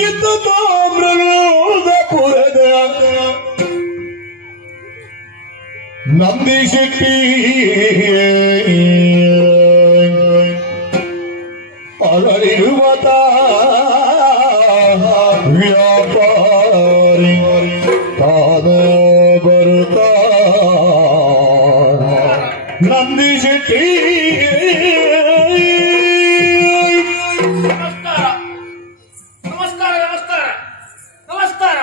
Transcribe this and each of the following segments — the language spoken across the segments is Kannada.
ಇದ್ದ ತಾಮ್ರಪುರದ ನಂದಿ ಶೆಟ್ಟಿ ಅಲರಿರುವ ವ್ಯಾಪಾರಿ ತಾನ ಬರುತ್ತಾ ನಂದಿ ಶೆಟ್ಟಿ. ನಮಸ್ಕಾರ ನಮಸ್ಕಾರ ನಮಸ್ಕಾರ.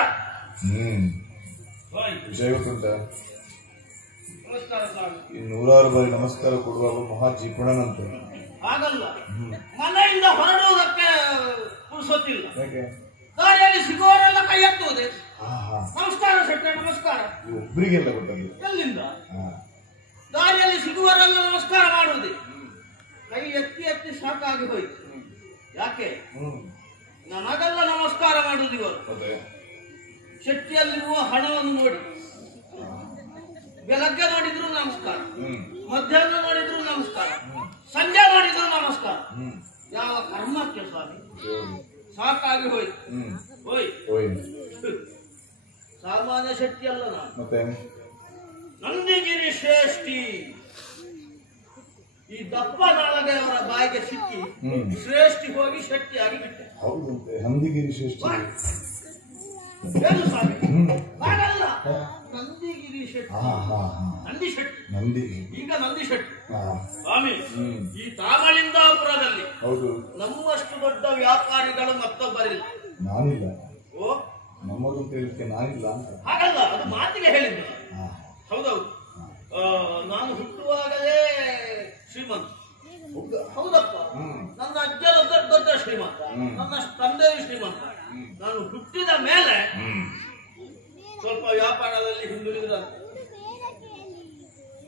ವಿಷಯ ಗೊತ್ತುಂಟ? ನಮಸ್ಕಾರ ಸ್ವಾಮಿ. ಈ 100 ಬಾರಿ ನಮಸ್ಕಾರ ಕೊಡುವಾಗ ಮಹಾ ಜೀಪುಣನಂತೆ. ಹಾಗಲ್ಲ, ಮನೆಯಿಂದ ಹೊರಡುವುದಕ್ಕೆ ಪುರುಸೊತ್ತಿಲ್ಲ. ಯಾಕೆ? ದಾರಿಯಲ್ಲಿ ಸಿಗುವವರೆಲ್ಲ ಕೈ ಎತ್ತುವುದೇ. ನಮಸ್ಕಾರ ಶೆಟ್ಟೆ, ನಮಸ್ಕಾರ. ಒಬ್ಬರಿಗೆಲ್ಲ ಗೊತ್ತಲ್ಲ. ಎಲ್ಲಿಂದ? ದಾರಿಯಲ್ಲಿ ಸಿಗುವವರೆಲ್ಲ ನಮಸ್ಕಾರ ಮಾಡುವುದೇ. ಕೈ ಎತ್ತಿ ಎತ್ತಿ ಸಾಕಾಗಿ ಹೋಯ್ತು. ಯಾಕೆ? ನನಗೆಲ್ಲ ನಮಸ್ಕಾರ ಮಾಡುವುದು ಇವರು. ಶೆಟ್ಟಿಯಲ್ಲಿರುವ ಹಣವನ್ನು ನೋಡಿ, ಬೆಳಗ್ಗೆ ನೋಡಿದ್ರು ನಮಸ್ಕಾರ, ಮಧ್ಯಾಹ್ನ ನೋಡಿದ್ರು ನಮಸ್ಕಾರ, ಸಂಜೆ ನೋಡಿದ್ರು ನಮಸ್ಕಾರ. ಯಾವ ಕರ್ಮಕ್ಕೆ ಸ್ವಾಮಿ? ಸಾಕಾಗಿ ಹೋಯ್ತು. ಸಾಮಾನ್ಯ ಶೆಟ್ಟಿ ಅಲ್ಲ ನಾನು, ನಂದಿಗಿರಿ ಶ್ರೇಷ್ಠಿ. ಈ ದಪ್ಪ ನಾಳಗೆ ಅವರ ಬಾಯಿಗೆ ಸಿಕ್ಕಿ ಶ್ರೇಷ್ಠಿ ಹೋಗಿ ಶೆಟ್ಟಿ ಆಗಿ ಬಿಟ್ಟೆ. ನಂದಿಗಿರಿ ಶ್ರೇಷ್ಠಿ ಏನು ಸ್ವಾಮಿ? ಹಾಗಲ್ಲ, ನಂದಿಗಿರಿ ಶೆಟ್ಟಿ, ನಂದಿ ಶೆಟ್ಟಿ, ಈಗ ನಂದಿ ಶೆಟ್ಟಿ. ಸ್ವಾಮಿ, ಈ ತಾಮಳಿಂದಾಪುರದಲ್ಲಿ ನಮ್ಮಷ್ಟು ದೊಡ್ಡ ವ್ಯಾಪಾರಿಗಳು ಮತ್ತೊಬ್ಬರಿಲ್ಲ. ನಾನಿಲ್ಲ. ಓ, ನಮ್ಮದು ಅಂತ ಹೇಳಿಕ್ಕೆ ನಾನಿಲ್ಲ ಅಂತ. ಹಾಗಲ್ಲ, ಅದು ಮಾತಿಗೆ ಹೇಳಿದ್ದೆ. ಹೌದೌದು, ನಾನು ಹುಟ್ಟುವಾಗಲೇ ಶ್ರೀಮಂತ. ಹೌದಪ್ಪ, ನನ್ನ ಅಜ್ಜನ ದೊಡ್ಡ ಶ್ರೀಮಂತ, ನನ್ನ ತಂದೆಯು ಶ್ರೀಮಂತ. ನಾನು ಹುಟ್ಟಿದ ಮೇಲೆ ಸ್ವಲ್ಪ ವ್ಯಾಪಾರದಲ್ಲಿ ಹಿಂದುಳಿದ್ರಂತೆ.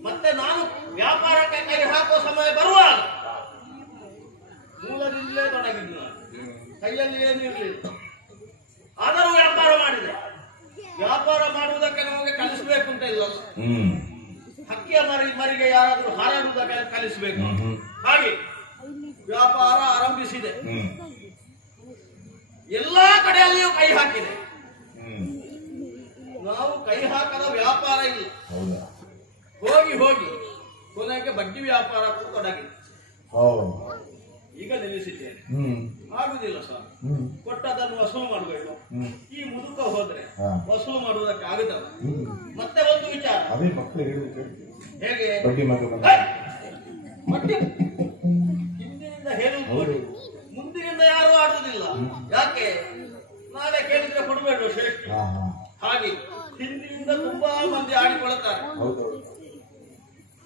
ಮತ್ತೆ ನಾನು ವ್ಯಾಪಾರಕ್ಕೆ ಕೈ ಹಾಕುವ ಸಮಯ ಬರುವಾಗ ಮೂಲದಿಂದಲೇ ತೊಡಗಿದ್ದು. ನಾನು ಕೈಯಲ್ಲಿ ಏನೂ ಇರಲಿಲ್ಲ, ಆದರೂ ವ್ಯಾಪಾರ ಮಾಡಿದೆ. ವ್ಯಾಪಾರ ಮಾಡುವುದಕ್ಕೆ ನಮಗೆ ಕಲಿಸಬೇಕು ಅಂತ ಇಲ್ಲಲ್ಲ. ಹಕ್ಕಿಯ ಮರಿಗೆ ಯಾರಾದರೂ ಹಾರಾಡುವುದಕ್ಕೆ ಕಲಿಸಬೇಕು. ಹಾಗೆ ವ್ಯಾಪಾರ ಆರಂಭಿಸಿದೆ. ಎಲ್ಲಾ ಕಡೆಯಲ್ಲಿಯೂ ಕೈ ಹಾಕಿದೆ. ನಾವು ಕೈ ಹಾಕದ ವ್ಯಾಪಾರ ಇಲ್ಲ. ಹೋಗಿ ಹೋಗಿ ಕೊನೆಗೆ ಬಡ್ಡಿ ವ್ಯಾಪಾರ ತೊಡಗಿದೆ. ಈಗ ನಿಲ್ಲಿಸಿದ್ದೇನೆ. ಆಗುದಿಲ್ಲ ಸರ್, ಕೊಟ್ಟದನ್ನು ವಸೂಲು ಮಾಡಬೇಕು. ಈ ಮುದುಕ ಹೋದ್ರೆ ವಸೂಲು ಮಾಡುವುದಕ್ಕೆ ಆಗುತ್ತಲ್ಲ. ಮತ್ತೆ ಒಂದು ವಿಚಾರ, ಹೇಗೆ ಬಡ್ಡಿ ಹಿಂದಿನಿಂದ ಹೇಳುವುದು, ಮುಂದಿನಿಂದ ಯಾರು ಆಡುವುದಿಲ್ಲ. ಯಾಕೆ? ನಾಳೆ ಕೇಳಿದ್ರೆ ಕೊಡಬೇಡ ಶ್ರೇಷ್ಠ. ಹಾಗೆ ಹಿಂದಿನಿಂದ ತುಂಬಾ ಮಂದಿ ಆಡಿಕೊಳ್ಳುತ್ತಾರೆ.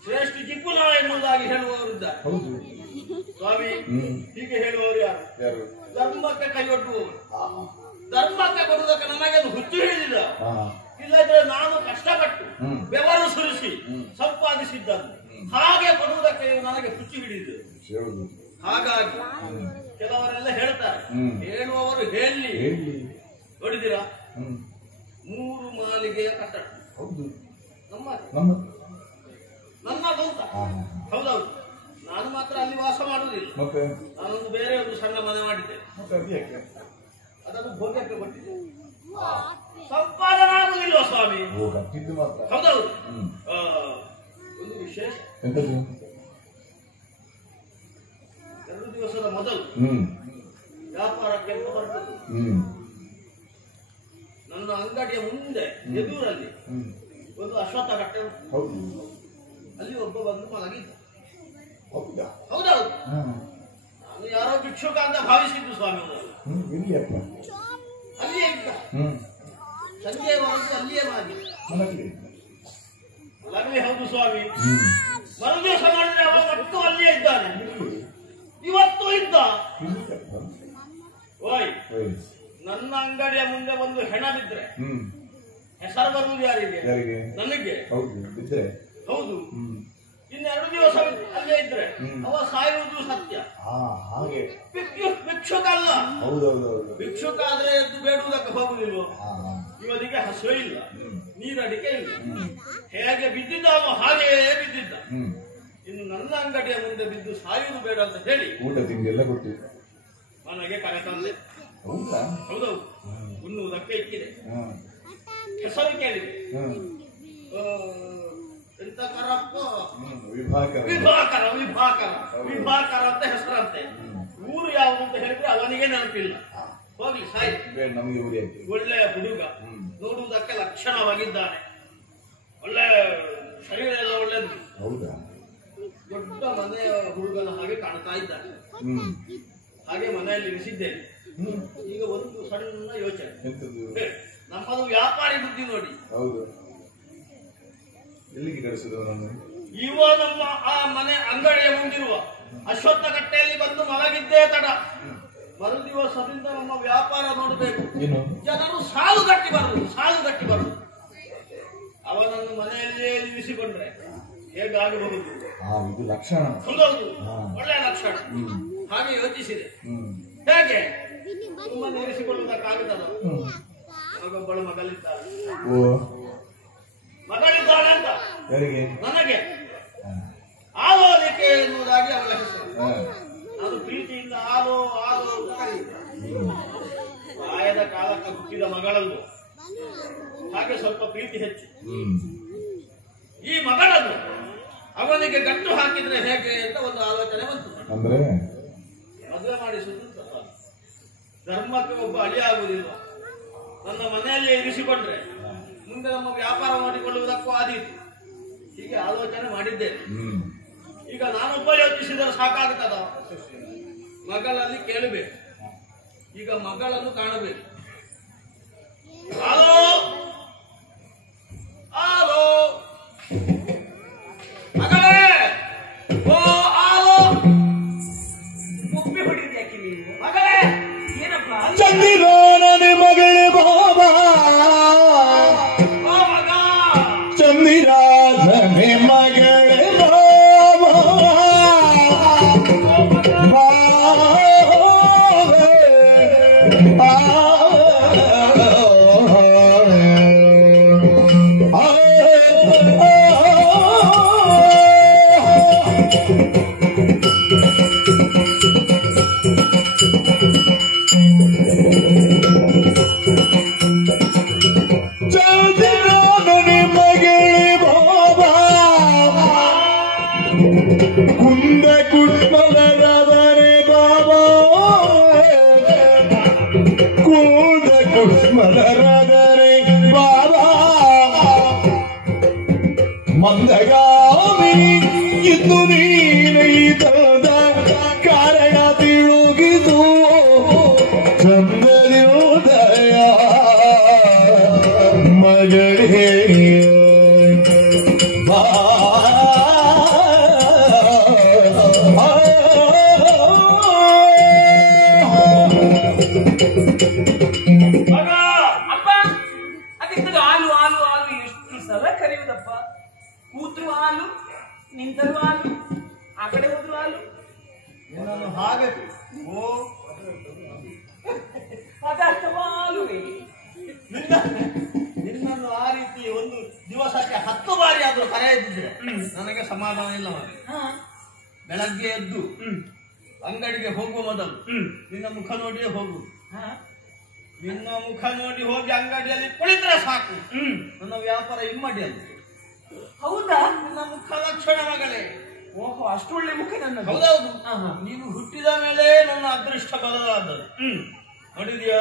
ಶ್ರೇಷ್ಠ ಜಿಪ್ಪುಲ ಎನ್ನುವುದಾಗಿ ಹೇಳುವವರಿದ್ದಾರೆ. ಸ್ವಾಮಿ, ಹೀಗೆ ಹೇಳುವವರು ಯಾರು? ಧರ್ಮಕ್ಕೆ ಕೈಯೊಡ್ಡುವವರು. ಧರ್ಮಕ್ಕೆ ಬರುವುದಕ್ಕೆ ನಮಗೆ ಹುಚ್ಚು ಹಿಡಿದಿಲ್ಲ. ಇಲ್ಲದ್ರೆ ನಾನು ಕಷ್ಟಪಟ್ಟು ಬೆವರು ಸುರಿಸಿ ಸಂಪಾದಿಸಿದ್ದನ್ನು ಹಾಗೆ ಕೊಡುವುದಕ್ಕೆ ನನಗೆ ಹುಚ್ಚು ಹಿಡಿದಿದೆ. ಹಾಗಾಗಿ ಕೆಲವರೆಲ್ಲ ಹೇಳ್ತಾರೆ, ಹೇಳುವವರು ಹೇಳಿ. ನೋಡಿದ್ದೀರಾ, 3 ಮಾಳಿಗೆಯ ಕಟ್ಟಡ ನನ್ನದು ಅಂತ. ಹೌದೌದು, ನಾನು ಮಾತ್ರ ಅಲ್ಲಿ ವಾಸ ಮಾಡುವುದಿಲ್ಲ. ನಾನೊಂದು ಬೇರೆ ಒಂದು ಸಣ್ಣ ಮನೆ ಮಾಡಿದ್ದೆ. ಅದನ್ನು ಭೋಗ್ಯಕ್ಕೆ ಕೊಟ್ಟಿದ್ದೆ. ಸಂಪಾದನೆ ಆಗುವುದಿಲ್ವ ಸ್ವಾಮಿ? ಹೌದೌದು. ಒಂದು ವಿಶೇಷ, 2 ದಿವಸದ ಮೊದಲು ವ್ಯಾಪಾರಕ್ಕೆ ಹೊರಟದ್ದು. ನನ್ನ ಅಂಗಡಿಯ ಮುಂದೆ ಎದುರಲ್ಲಿ ಒಂದು ಅಶ್ವತ್ಥ ಕಟ್ಟೆ ಉಂಟು. ಅಲ್ಲಿ ಒಬ್ಬ ಬಂದು ಮಲಗಿದ್ದ. ಹೌದೌದು, ನಾನು ಯಾರೋ ಭಿಕ್ಷುಕ ಅಂತ ಭಾವಿಸಿದ್ದು ಸ್ವಾಮಿ. ಅಲ್ಲಿಯೇ ಇದ್ದ. ಸಂಜೆವರೆಗೂ ಅಲ್ಲಿಯೇ ಮಲಗಲಿ. ಹೌದು ಸ್ವಾಮಿ, ಮರುದಿವಸ ಮಾಡಿದ್ರೆ ಅವ ಮತ್ತು ಅಲ್ಲಿಯೇ ಇದ್ದಾನೆ. ಇವತ್ತು ಇದ್ದ. ಓಯ್, ನನ್ನ ಅಂಗಡಿಯ ಮುಂದೆ ಒಂದು ಹೆಣ ಬಿದ್ರೆ ಹೆಸರು ಬರುವುದು ಯಾರಿಗೆ? ನನಗೆ. ಹೌದು, ಇನ್ನು 2 ದಿವಸ ಅಲ್ಲೇ ಇದ್ರೆ ಅವ ಸಾಯುವುದು ಸತ್ಯ. ಭಿಕ್ಷುಕ ಅಲ್ಲ. ಭಿಕ್ಷುಕ ಆದ್ರೆ ಎದ್ದು ಬೇಡುವುದಕ್ಕೆ ಹೋಗುದಿಲ್ವ? ಇವನಿಗೆ ಹಸುವೆ ಇಲ್ಲ, ನೀರಡಿಕೆ ಇಲ್ಲ. ಹೇಗೆ ಬಿದ್ದಿದ್ದಾನೋ ಹಾಗೆಯೇ ಬಿದ್ದಿದ್ದ. ಇನ್ನು ನನ್ನ ಅಂಗಡಿಯ ಮುಂದೆ ಬಿದ್ದು ಸಾಯುವುದು ಬೇಡ ಅಂತ ಹೇಳಿ ಊಟ ತಿಂಡಿ ಎಲ್ಲ ಕೊಟ್ಟಿದ್ದ. ನನಗೆ ಕರೆ ತಂದೆ. ಹೌದಾ? ಹೌದೌದು, ಉಣ್ಣುವುದಕ್ಕೆ ಇಕ್ಕಿದೆ. ಹಾ. ಹೆಸರು ಕೇಳಿದೆ. ಹಾ. ಎಂತ ಕರಪ್ಪ? ವಿಭಾಕರ. ವಿಭಾಕರ ವಿಭಾಕರ ವಿಭಾಕರ ಅಂತ ಹೆಸರಂತೆ. ಊರು ಯಾವುದು ಅಂತ ಹೇಳಿದ್ರೆ ಅವನಿಗೆ ನೆನಪಿಲ್ಲ. ಹೋಗ್ಲಿ ಸಾಯಿ, ನಮಗೆ ಊರಿ ಆಯ್ತು. ಒಳ್ಳೆ ಹುಡುಗ, ನೋಡುವುದಕ್ಕೆ ಲಕ್ಷಣವಾಗಿದ್ದಾನೆ, ಒಳ್ಳೆ ಶರೀರ ಎಲ್ಲ ಒಳ್ಳೆದು. ಹೌದಾ? ದೊಡ್ಡ ಮನೆಯ ಹುಡುಗನ ಹಾಗೆ ಕಾಣ್ತಾ ಇದ್ದಾನೆ. ಹಾಗೆ ಮನೆಯಲ್ಲಿ ಇರಿಸಿದ್ದೇನೆ. ಈಗ ಒಂದು ಸಣ್ಣ ಯೋಚನೆ. ನಮ್ಮದು ವ್ಯಾಪಾರಿ ಬುದ್ಧಿ ನೋಡಿ. ಹೌದು. ಎಲ್ಲಿಗೆ ಕಳಿಸಿದ್ರು ನಾನು? ಇವ ನಮ್ಮ ಆ ಮನೆ ಅಂಗಡಿಯ ಮುಂದಿರುವ ಅಶ್ವತ್ಥ ಕಟ್ಟೆಯಲ್ಲಿ ಬಂದು ಮಲಗಿದ್ದೇ ತಡ. ಮರುದಿವಸದಿಂದ ನಮ್ಮ ವ್ಯಾಪಾರ ನೋಡಬೇಕು. ಜನರು ಸಾಲು ಗಟ್ಟಿ ಬರುವುದು. ಅವನನ್ನು ಮನೆಯಲ್ಲಿಯೇ ಇರಿಸಿಕೊಂಡ್ರೆ ಹೇಗಾಗಬಹುದು? ಇದು ಲಕ್ಷಣ. ಹೌದೌದು, ಒಳ್ಳೆಯ ಲಕ್ಷಣ. ಹಾಗೆ ಯೋಚಿಸಿದೆ. ಹೇಗೆ ಸುಮ್ಮನೆ ಇರಿಸಿಕೊಳ್ಳುವುದಕ್ಕಾಗುತ್ತದ? ಮಗೊಬ್ಬಳು ಮಗಳಿದ್ದಾಳೆ ಅಂತ ನನಗೆ ಆಲೋಲಿಕೆ ಎನ್ನುವುದಾಗಿ ಅವಳ ಹೆಸರು. ನಾನು ಪ್ರೀತಿಯಿಂದ ಆಲೋ ಆಲೋ ಅಂತ ಕರೀತೆ. ಪ್ರಾಯದ ಕಾಲಕ್ಕೆ ಹುಟ್ಟಿದ ಮಗಳಲ್ವ, ಹಾಗೆ ಸ್ವಲ್ಪ ಪ್ರೀತಿ ಹೆಚ್ಚು. ಈ ಮಗಳನ್ನು ಅವನಿಗೆ ಗಂಟು ಹಾಕಿದ್ರೆ ಹೇಗೆ ಅಂತ ಒಂದು ಆಲೋಚನೆ ಬಂತು. ಮದುವೆ ಮಾಡಿಸುವುದು ಧರ್ಮಕ್ಕೆ ಒಬ್ಬ ಅಳಿಯಾಗುವುದಿಲ್ಲ. ನನ್ನ ಮನೆಯಲ್ಲೇ ಇರಿಸಿಕೊಂಡ್ರೆ ಮುಂದೆ ನಮ್ಮ ವ್ಯಾಪಾರ ಮಾಡಿಕೊಳ್ಳುವುದಕ್ಕೂ ಆದೀತು. ಹೀಗೆ ಆಲೋಚನೆ ಮಾಡಿದ್ದೇನೆ. ಈಗ ನಾನೊಬ್ಬ ಯೋಚಿಸಿದರೆ ಸಾಕಾಗುತ್ತದ? ಮಗಳಲ್ಲಿ ಕೇಳಬೇಕು. ಈಗ ಮಗಳನ್ನು ಕಾಣಬೇಕು. ಆಲೋ ಆಲೋ ಮಗಳೇ, ಓ ಆಲೋ, ಮುಪ್ಪಿ ಹೊಡಿದ್ಯಾ ಕಿವಿ? ಮಗಳೇ ಏನಪ್ಪ? ಚಂದಿರಾನನೆ ಮಗಳೇ ಬಾಬಾ, ಓ ಮಗ ಚಂದಿರಾನನೆ ಮಗಳೇ ಬಾಬಾ, ಕುಂದ ಕುಷ್ಮಲರದರೆ ಬಾಬಾ, ಕುಂದ ಕುಷ್ಮಲರದರೆ ಬಾಬಾ, ಮಂದಗಾಮಿ ಇದ್ದು ನೀನೈತದ ಕಾರಣ ತಿಳುಗಿದು ಚಂದನೋದಯ ಮಗಳೇ ಬಾ. ಅಪ್ಪ ಅದಕ್ಕೆ ಹಾಲು ಹಾಲು ಹಾಲು ಎಷ್ಟು ಸಲ ಕರೆಯುವುದಪ್ಪ? ಕೂತ್ರು ಹಾಲು, ನಿಂತರು ಹಾಲು, ಆ ಕಡೆ ಹೋದ್ರು ಹಾಲು. ನಾನು ಹಾಗೆ ಅದಷ್ಟು ಹಾಲುವೆ. ನಿನ್ನನ್ನು ಆ ರೀತಿ ಒಂದು ದಿವಸಕ್ಕೆ 10 ಬಾರಿ ಆದ್ರೂ ಕರೆಯದಿದ್ರೆ ನನಗೆ ಸಮಾಧಾನ ಇಲ್ಲ. ಬೆಳಗ್ಗೆ ಎದ್ದು ಅಂಗಡಿಗೆ ಹೋಗುವ ಮೊದಲು ನಿನ್ನ ಮುಖ ನೋಡಿಯೇ ಹೋಗು. ನಿನ್ನ ಮುಖ ನೋಡಿ ಹೋಗಿ ಅಂಗಡಿಯಲ್ಲಿ ಕುಳಿತರೆ ಸಾಕು, ನನ್ನ ವ್ಯಾಪಾರ ಇಮ್ಮಡಿಯಲ್ಲಿ. ಹೌದಾ? ನನ್ನ ಮುಖ ಲಕ್ಷಣ ಮಗಳೇ. ಓಹೋ, ಅಷ್ಟು ಒಳ್ಳೆ ಮುಖ ನನ್ನ. ಹೌದೌದು, ನೀನು ಹುಟ್ಟಿದ ಮೇಲೆ ನನ್ನ ಅದೃಷ್ಟ ಬದಲಾದದ್ದು. ನೋಡಿದ್ಯಾ?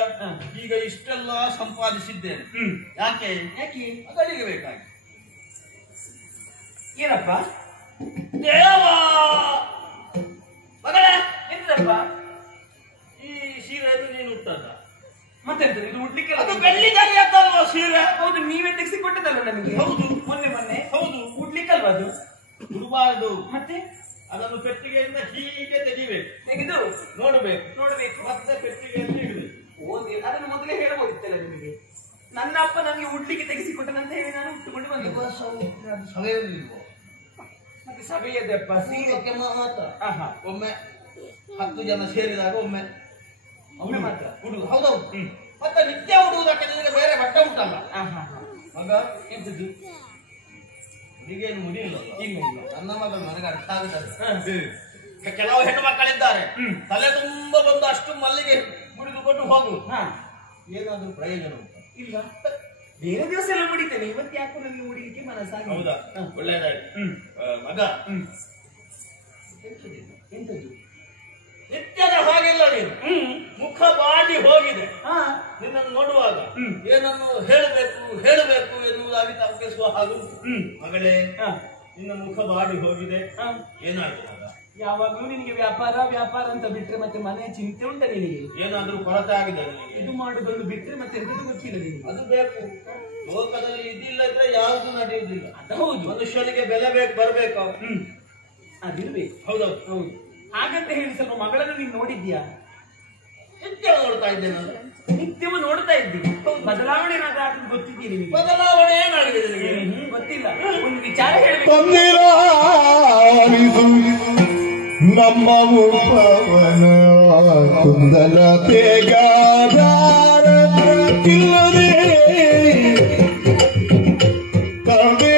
ಈಗ ಇಷ್ಟೆಲ್ಲ ಸಂಪಾದಿಸಿದ್ದೇನೆ. ಯಾಕೆ ಯಾಕೆ ಅಂಗಡಿಗೆ ಬೇಕಾಗಿ. ಏನಪ್ಪ ದೇವಾ ಮಗಳೇ, ಎಂತಪ್ಪ ಈ ಸೀರೆಯನ್ನು ನೀನು ಉಟ್ಟದ? ಮತ್ತೆ ಇದು ಉಡ್ಲಿಕ್ಕೆ ಅದು ಬೆಳ್ಳಿದಲ್ಲಿ ಅದ್ದಲ್ವ ಸೀರೆ? ಹೌದು, ನೀವೇ ತೆಗೆಸಿಕೊಟ್ಟದಲ್ಲ ನನಗೆ. ಹೌದು, ಮೊನ್ನೆ ಹೌದು. ಉಡ್ಲಿಕ್ಕಲ್ವ ಅದು? ಉಡಬಾರದು. ಮತ್ತೆ ಅದನ್ನು ಪೆಟ್ಟಿಗೆಯಿಂದ ಹೀಗೆ ತೆಗಿಬೇಕು, ತೆಗೆದು ನೋಡಬೇಕು, ಮತ್ತೆ ಪೆಟ್ಟಿಗೆಯಲ್ಲಿ ಇಡಬೇಕು. ಅದನ್ನು ಮೊದಲೇ ಹೇಳಬಹುದಿತ್ತಲ್ಲ ನಿಮಗೆ. ನನ್ನ ಅಪ್ಪ ನನಗೆ ಉಡ್ಲಿಕ್ಕೆ ತೆಗೆಸಿಕೊಟ್ಟನಂತ ಹೇಳಿ ನಾನು ಉಟ್ಟುಕೊಂಡು ಬಂದೆ. ಸಭೆಯಲ್ಲಿಲ್ವೋ? ಮತ್ತೆ ಸಭೆಯದಪ್ಪ ಸೀರೆಗೆ ಮಾತ್ರ. ಒಮ್ಮೆ 10 ಜನ ಸೇರಿದಾಗ ಒಮ್ಮೆ ಮಾತ್ರ ಉಡುವುದು. ಹೌದೌದು. ಮತ್ತೆ ನಿತ್ಯ ಉಡುವುದಕ್ಕೆ ನಿನಗೆ ಬೇರೆ ಬಟ್ಟೆ ಉಂಟಲ್ಲ ಮಗ? ಎಂತದ್ದು ಹುಡುಗಿಯನ್ನು ಮುಡಿಯಿಲ್ಲ. ನನ್ನ ಮಗಳು ನನಗೆ ಅರ್ಥ ಆಗುತ್ತದೆ. ಕೆಲವು ಹೆಣ್ಣು ಮಕ್ಕಳಿದ್ದಾರೆ, ತಲೆ ತುಂಬ ಬಂದು ಅಷ್ಟು ಮಲ್ಲಿಗೆ ಮುಡಿದುಕೊಂಡು ಹೋಗು. ಹಾ ಏನಾದ್ರೂ ಪ್ರಯೋಜನ ಉಂಟಾ? ಇಲ್ಲ, ಬೇರೆ ದಿವಸ ಎಲ್ಲ ಮುಡಿತೇನೆ, ಇವತ್ತು ಯಾಕೋ ನನಗೆ ಮುಡಿಲಿಕ್ಕೆ ಮನಸ್ಸಾಗಿ. ಹೌದಾ? ಒಳ್ಳೆಯದಾಯ್ತು. ಮಗ, ಎಂತದ್ದು? ನಿತ್ಯದ ಹಾಗೆಲ್ಲ ನೀನು ಮುಖ ಬಾಡಿ ಹೋಗಿದೆ. ನಿನ್ನನ್ನು ನೋಡುವಾಗ ಏನನ್ನು ಹೇಳಬೇಕು ಎನ್ನುವುದಾಗಿ ತಪ್ಪಿಸುವ ಹಾಗೂ. ಮಗಳೇ, ನಿನ್ನ ಮುಖ ಬಾಡಿ ಹೋಗಿದೆ. ಏನಾಯ್ತು ಮಗ? ಯಾವಾಗ್ಲೂ ನಿನಗೆ ವ್ಯಾಪಾರ ವ್ಯಾಪಾರ ಅಂತ ಬಿಟ್ರೆ ಮತ್ತೆ ಮನೆ ಚಿಂತೆ ಉಂಟ ನಿನಗೆ? ಏನಾದ್ರೂ ಕೊರತೆ ಆಗಿದೆ ನಿನಗೆ? ಇದು ಮಾಡುದನ್ನು ಬಿಟ್ರೆ ಮತ್ತೆ ಎಂತದ್ದು ಗೊತ್ತಿಲ್ಲ ನಿನಗೆ. ಅದು ಬೇಕು. ಲೋಕದಲ್ಲಿ ಇದಿಲ್ಲದ್ರೆ ಯಾವುದು ನಡೆಯುವುದಿಲ್ಲ. ಅದು ಹೌದು, ಮನುಷ್ಯನಿಗೆ ಬೆಲೆ ಬರ್ಬೇಕು. ಅದಿರ್ಬೇಕು. ಹೌದೌದು. ಹೌದು. ಹಾಗಂತ ಹೇಳಿ ಸ್ವಲ್ಪ ಮಗಳನ್ನು ನೀನು ನೋಡಿದ್ಯಾ? ನಿತ್ಯ ನೋಡ್ತಾ ಇದ್ದೇನೆ. ನಿತ್ಯವೂ ನೋಡ್ತಾ ಇದ್ದೀನಿ. ಬದಲಾವಣೆ ಏನಾದ್ರೂ ಆದ್ರೆ ಗೊತ್ತಿದ್ದೀರಿ ನಿನಗೆ? ಬದಲಾವಣೆ ಏನಾಗಿದೆ ನಿನಗೆ? ಗೊತ್ತಿಲ್ಲ. ಒಂದು ವಿಚಾರ ಹೇಳ್ಬೇಕು. ತಂದಿರಾಲಿಸು ನಮ್ಮ ಉಪವನ ಕುಂದಲ ಬೇಗಾದಾರ ಇಲ್ಲದೆ ತಂದೆ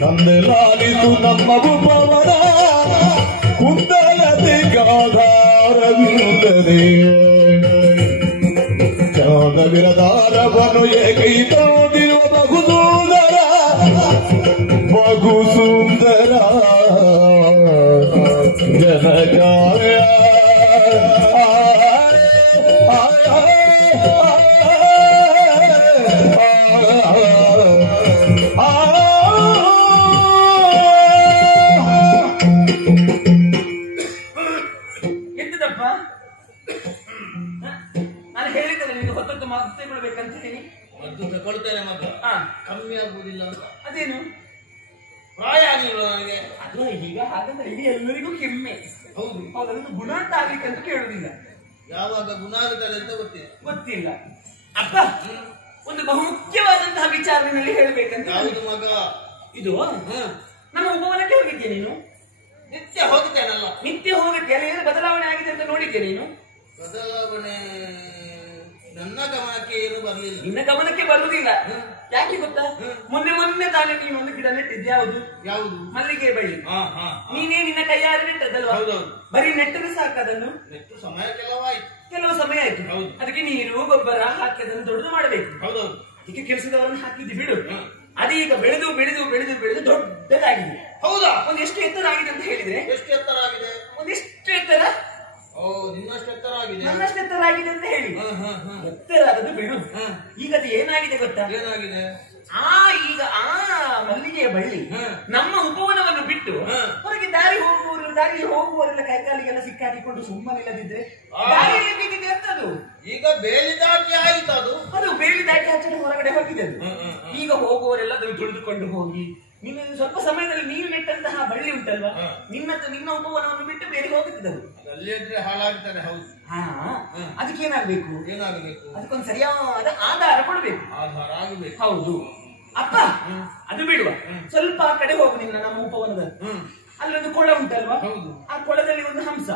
ತಂದೆಲಾಲಿತು ನಮ್ಮ ಉಪವನ ಕುಂದಲತೆ ಗಾಧಾರವಿಲ್ಲದೆ ಚಂದವಿರದಾರವನು ಏಕೈ ತೋಡಿರುವ ಬಹು ಸುಂದರ ಜನಕಾರ್ಯ ಎಂತದಪ್ಪ? ನಾನು ಹೇಳಿದ್ದೇನೆ ನೀನು ಹೊತ್ತೊತ್ತು ಮತ್ತೆ ಬಿಡ್ಬೇಕಂತ ಹೇಳಿ. ಮದ್ದು ತಗೊಳ್ತೇನೆ ಮಗ. ಕಮ್ಮಿ ಆಗುವುದಿಲ್ಲ ಅಂತ. ಅದೇನು ಪ್ರಾಯ ಆಗಿಲ್ವ ನನಗೆ? ಅದು ಈಗ ಹಾಗಂದ್ರೆ ಇಡೀ ಎಲ್ಲರಿಗೂ ಕೆಮ್ಮೆ. ಹೌದು. ಅದನ್ನು ಗುಣ ಅಂತ ಆಗ್ಲಿಕ್ಕೆ ಅಂತ ಕೇಳುದಿಲ್ಲ. ಯಾವಾಗ ಗುಣ ಆಗುತ್ತದೆ ಅಂತ ಗೊತ್ತಿಲ್ಲ. ಅಪ್ಪ, ಒಂದು ಬಹುಮುಖ್ಯವಾದಂತಹ ವಿಚಾರದಲ್ಲಿ ಹೇಳ್ಬೇಕಂತ. ಯಾವುದು ಮಗ? ಇದು ನಮ್ಮ ಉಪವನಕ್ಕೆ ಹೋಗಿದ್ದೆ ನೀನು? ನಿತ್ಯ ಹೋಗುತ್ತೇನಲ್ಲ. ನಿತ್ಯ ಹೋಗುತ್ತೆ. ಅಲ್ಲಿ ಏನು ಬದಲಾವಣೆ ಆಗಿದೆ ಅಂತ ನೋಡಿದ್ದೆ ನೀನು? ಬದಲಾವಣೆ ನನ್ನ ಗಮನಕ್ಕೆ ಏನು ಬರಲಿಲ್ಲ. ನಿನ್ನ ಗಮನಕ್ಕೆ ಬರುವುದಿಲ್ಲ. ಯಾಕೆ ಗೊತ್ತಾ? ಮೊನ್ನೆ ತಾನೇ ನೀನು ಒಂದು ಗಿಡ ನೆಟ್ಟಿದ್ದೆ. ಯಾವುದು? ಮಲ್ಲಿಗೆ ಬಳ್ಳಿ. ನೀನೇ ನಿನ್ನ ಕೈಯಾರೆ ನೆಟ್ಟದಲ್ವಾ? ಬರೀ ನೆಟ್ಟರೆ ಸಾಕದನ್ನು? ನೆಟ್ಟು ಸಮಯ ಕೆಲವು ಸಮಯ ಆಯ್ತು. ಅದಕ್ಕೆ ನೀರು ಗೊಬ್ಬರ ಹಾಕಿ ಅದನ್ನು ದೊಡ್ಡದು ಮಾಡಬೇಕು. ಅದಕ್ಕೆ ಕೆಲಸದವರನ್ನು ಹಾಕಿದ್ದು ಬಿಡು. ಅದೀಗ ಬೆಳೆದು ಬೆಳೆದು ಬೆಳೆದು ಬೆಳೆದು ದೊಡ್ಡದಾಗಿದೆ. ಹೌದಾ? ಒಂದು ಎಷ್ಟು ಎತ್ತರ ಆಗಿದೆ ಅಂತ ಹೇಳಿದ್ರೆ? ಎಷ್ಟು ಎತ್ತರ ಆಗಿದೆ? ಒಂದಿಷ್ಟು ಎತ್ತರ. ನಿನ್ನಷ್ಟು ಎತ್ತರ ಆಗಿದೆ. ನನ್ನಷ್ಟು ಎತ್ತರ ಆಗಿದೆ ಅಂತ ಹೇಳಿ. ಎತ್ತರ ಆದದ್ದು ಬಿಡು. ಈಗ ಅದು ಏನಾಗಿದೆ ಗೊತ್ತಾ? ಏನಾಗಿದೆ? ಈಗ ಮಲ್ಲಿಗೆಯ ಬಳ್ಳಿ ನಮ್ಮ ಉಪವನವನ್ನು ಬಿಟ್ಟು ಹೊರಗೆ ದಾರಿ ಹೋಗುವವರೆಲ್ಲ ಕೈಕಾಲಿಗೆಲ್ಲ ಸಿಕ್ಕಾಕಿಕೊಂಡು ಸುಮ್ಮನಿಲ್ಲದಿದ್ರೆ ದಾರಿಯಲ್ಲಿ ಬಿದ್ದಿದೆ ಅಂತದು. ಈಗ ಬೇಲಿ ದಾಟಿ ಆಯ್ತು. ಅದು ಬೇಲಿ ದಾಟಿ ಹಚ್ಚಲು ಹೊರಗಡೆ ಹೋಗಿದೆ. ಈಗ ಹೋಗುವವರೆಲ್ಲ ಅದನ್ನು ತುಳಿದುಕೊಂಡು ಹೋಗಿ ನಿನ್ನ ಸ್ವಲ್ಪ ಸಮಯದಲ್ಲಿ ನೀನು ನೆಟ್ಟಂತಹ ಬಳ್ಳಿ ಉಂಟಲ್ವಾ, ನಿನ್ನ ಉಪವನವನ್ನು ಬಿಟ್ಟು ಬೇರೆ ಹೋಗುತ್ತಿದ್ದದು. ಅಲ್ಲಿದ್ರೆ ಹಾಳಾಗ್ತಾರೆ. ಹೌದು. ಅದಕ್ಕೆ ಏನಾಗಬೇಕು? ಅದಕ್ಕೊಂದು ಸರಿಯಾದ ಆಧಾರ ಕೊಡಬೇಕು. ಆಧಾರ ಆಗಬೇಕು. ಹೌದು ಅಪ್ಪ. ಅದು ಬಿಡುವ, ಸ್ವಲ್ಪ ಆ ಕಡೆ ಹೋಗು. ನಮ್ಮ ಉಪವನದ ಅಲ್ಲೊಂದು ಕೊಳ ಉಂಟಲ್ವಾ? ಆ ಕೊಳದಲ್ಲಿ ಒಂದು ಹಂಸ,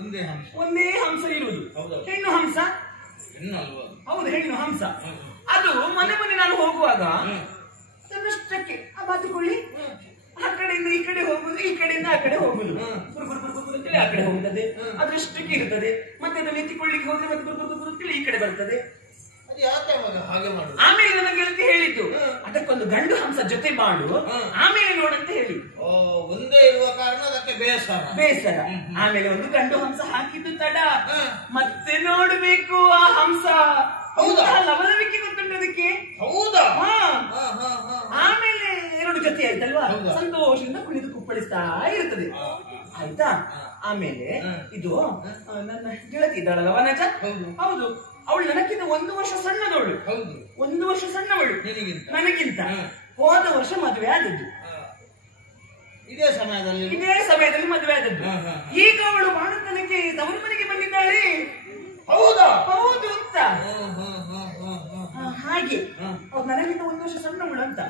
ಒಂದೇ ಹಂಸ ಇರುವುದು. ಹೆಣ್ಣು ಹಂಸ. ಹೌದು, ಹೆಣ್ಣು ಹಂಸ. ಅದು ಮೊನ್ನೆ ನಾನು ಹೋಗುವಾಗ ಅದನ್ನಷ್ಟಕ್ಕೆ ಆ ಬಾತುಕೊಳ್ಳಿ ಆ ಕಡೆಯಿಂದ ಈ ಕಡೆ ಹೋಗುದು, ಈ ಕಡೆಯಿಂದ ಆ ಕಡೆ ಹೋಗುದು. ಅಂತೇಳಿ ಆ ಕಡೆ ಹೋಗುತ್ತದೆ, ಅದರಷ್ಟಕ್ಕೆ ಇರುತ್ತದೆ. ಮತ್ತೆ ಅದನ್ನು ಎತ್ತಿಕೊಳ್ಳಿಕ್ಕೆ ಹೋದ್ರೆ ಮತ್ತೆ ಅಂತೇಳಿ ಈ ಕಡೆ ಬರ್ತದೆ. ಹಾಗೆ ಮಾಡು. ಆಮೇಲೆ ನನ್ನ ಗೆಳತಿ ಹೇಳಿದ್ದು ಅದಕ್ಕೊಂದು ಗಂಡು ಹಂಸ ಜೊತೆ ಮಾಡು, ಆಮೇಲೆ ನೋಡಂತ ಹೇಳಿ. ಒಂದೇ ಇರುವ ಕಾರಣ ಅದಕ್ಕೆ ಬೇಸರ. ಆಮೇಲೆ ಒಂದು ಗಂಡು ಹಂಸ ಹಾಕಿದ್ದು ತಡ, ಮತ್ತೆ ನೋಡ್ಬೇಕು ಆ ಹಂಸ. ಹೌದಾ? ಲವಲವಿಕೆ ಗೊತ್ತುಂಟು ಅದಕ್ಕೆ. ಹೌದಾ? ಆಮೇಲೆ ಎರಡು ಜೊತೆ ಆಯ್ತಲ್ವಾ, ಸಂತೋಷದಿಂದ ಕುಣಿದು ಕುಪ್ಪಳಿಸ್ತಾ ಇರುತ್ತದೆ. ಆಯ್ತಾ? ಆಮೇಲೆ ಇದು ನನ್ನ ಗೆಳತಿ ಇದ್ದಾಳಲ್ಲ ವನಜ, ಹೌದು, ಅವಳು ನನಗಿಂತ 1 ವರ್ಷ ಸಣ್ಣದವಳು. 1 ವರ್ಷ ಸಣ್ಣವಳು ನನಗಿಂತ. ಹೋದ ವರ್ಷ ಮದುವೆ ಆದದ್ದು. ಇದೇ ಸಮಯದಲ್ಲಿ ಮದುವೆ ಆದದ್ದು. ಈಗ ಅವಳು ಬಾಣತನಕ್ಕೆ ತವರು ಮನೆಗೆ ಬಂದಿದ್ದಾಳೆ. ಹೌದಾ? ಹೌದು ಅಂತ. ಹಾಗೆ ಅವ್ರು ನನಗಿಂತ 1 ವರ್ಷ ಸಣ್ಣವಳು ಅಂತ.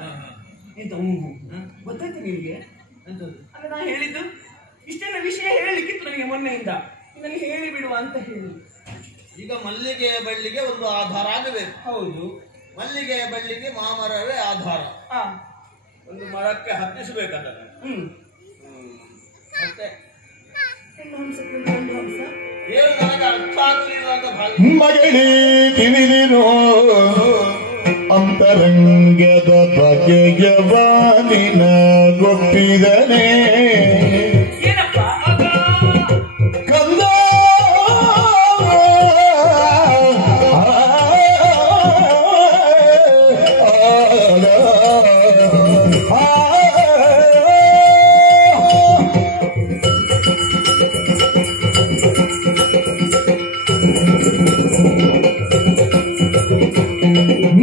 ಎಂತ ಗೊತ್ತಾಯ್ತು ನಿಮಗೆ? ಅಲ್ಲ ನಾ ಹೇಳಿದ್ದು ಇಷ್ಟೆಲ್ಲ ವಿಷಯ ಹೇಳಲಿಕ್ಕಿತ್ತು ನನಗೆ ಮೊನ್ನೆಯಿಂದ. ನನಗೆ ಹೇಳಿ ಬಿಡುವ ಅಂತ ಹೇಳಿ. ಈಗ ಮಲ್ಲಿಗೆಯ ಬಳ್ಳಿಗೆ ಒಂದು ಆಧಾರ ಆಗಬೇಕು. ಹೌದು, ಮಲ್ಲಿಗೆಯ ಬಳ್ಳಿಗೆ ಮಾಮರವೇ ಆಧಾರ. ಒಂದು ಮರಕ್ಕೆ ಹತ್ತಿಸಬೇಕಂದ್ರೆ ಮತ್ತೆ ಏನು ನನಗೆ ಅರ್ಥ ಆಗಲಿಲ್ಲ ಅಂತ ಭಾವಿ ಮಗಳಿ ತಿಳಿದಿರೋ ಅಂತರಂಗದ ಬಗೆಯ ಬಾನಿನ ಗೊತ್ತಿದನೆ ಕಂದ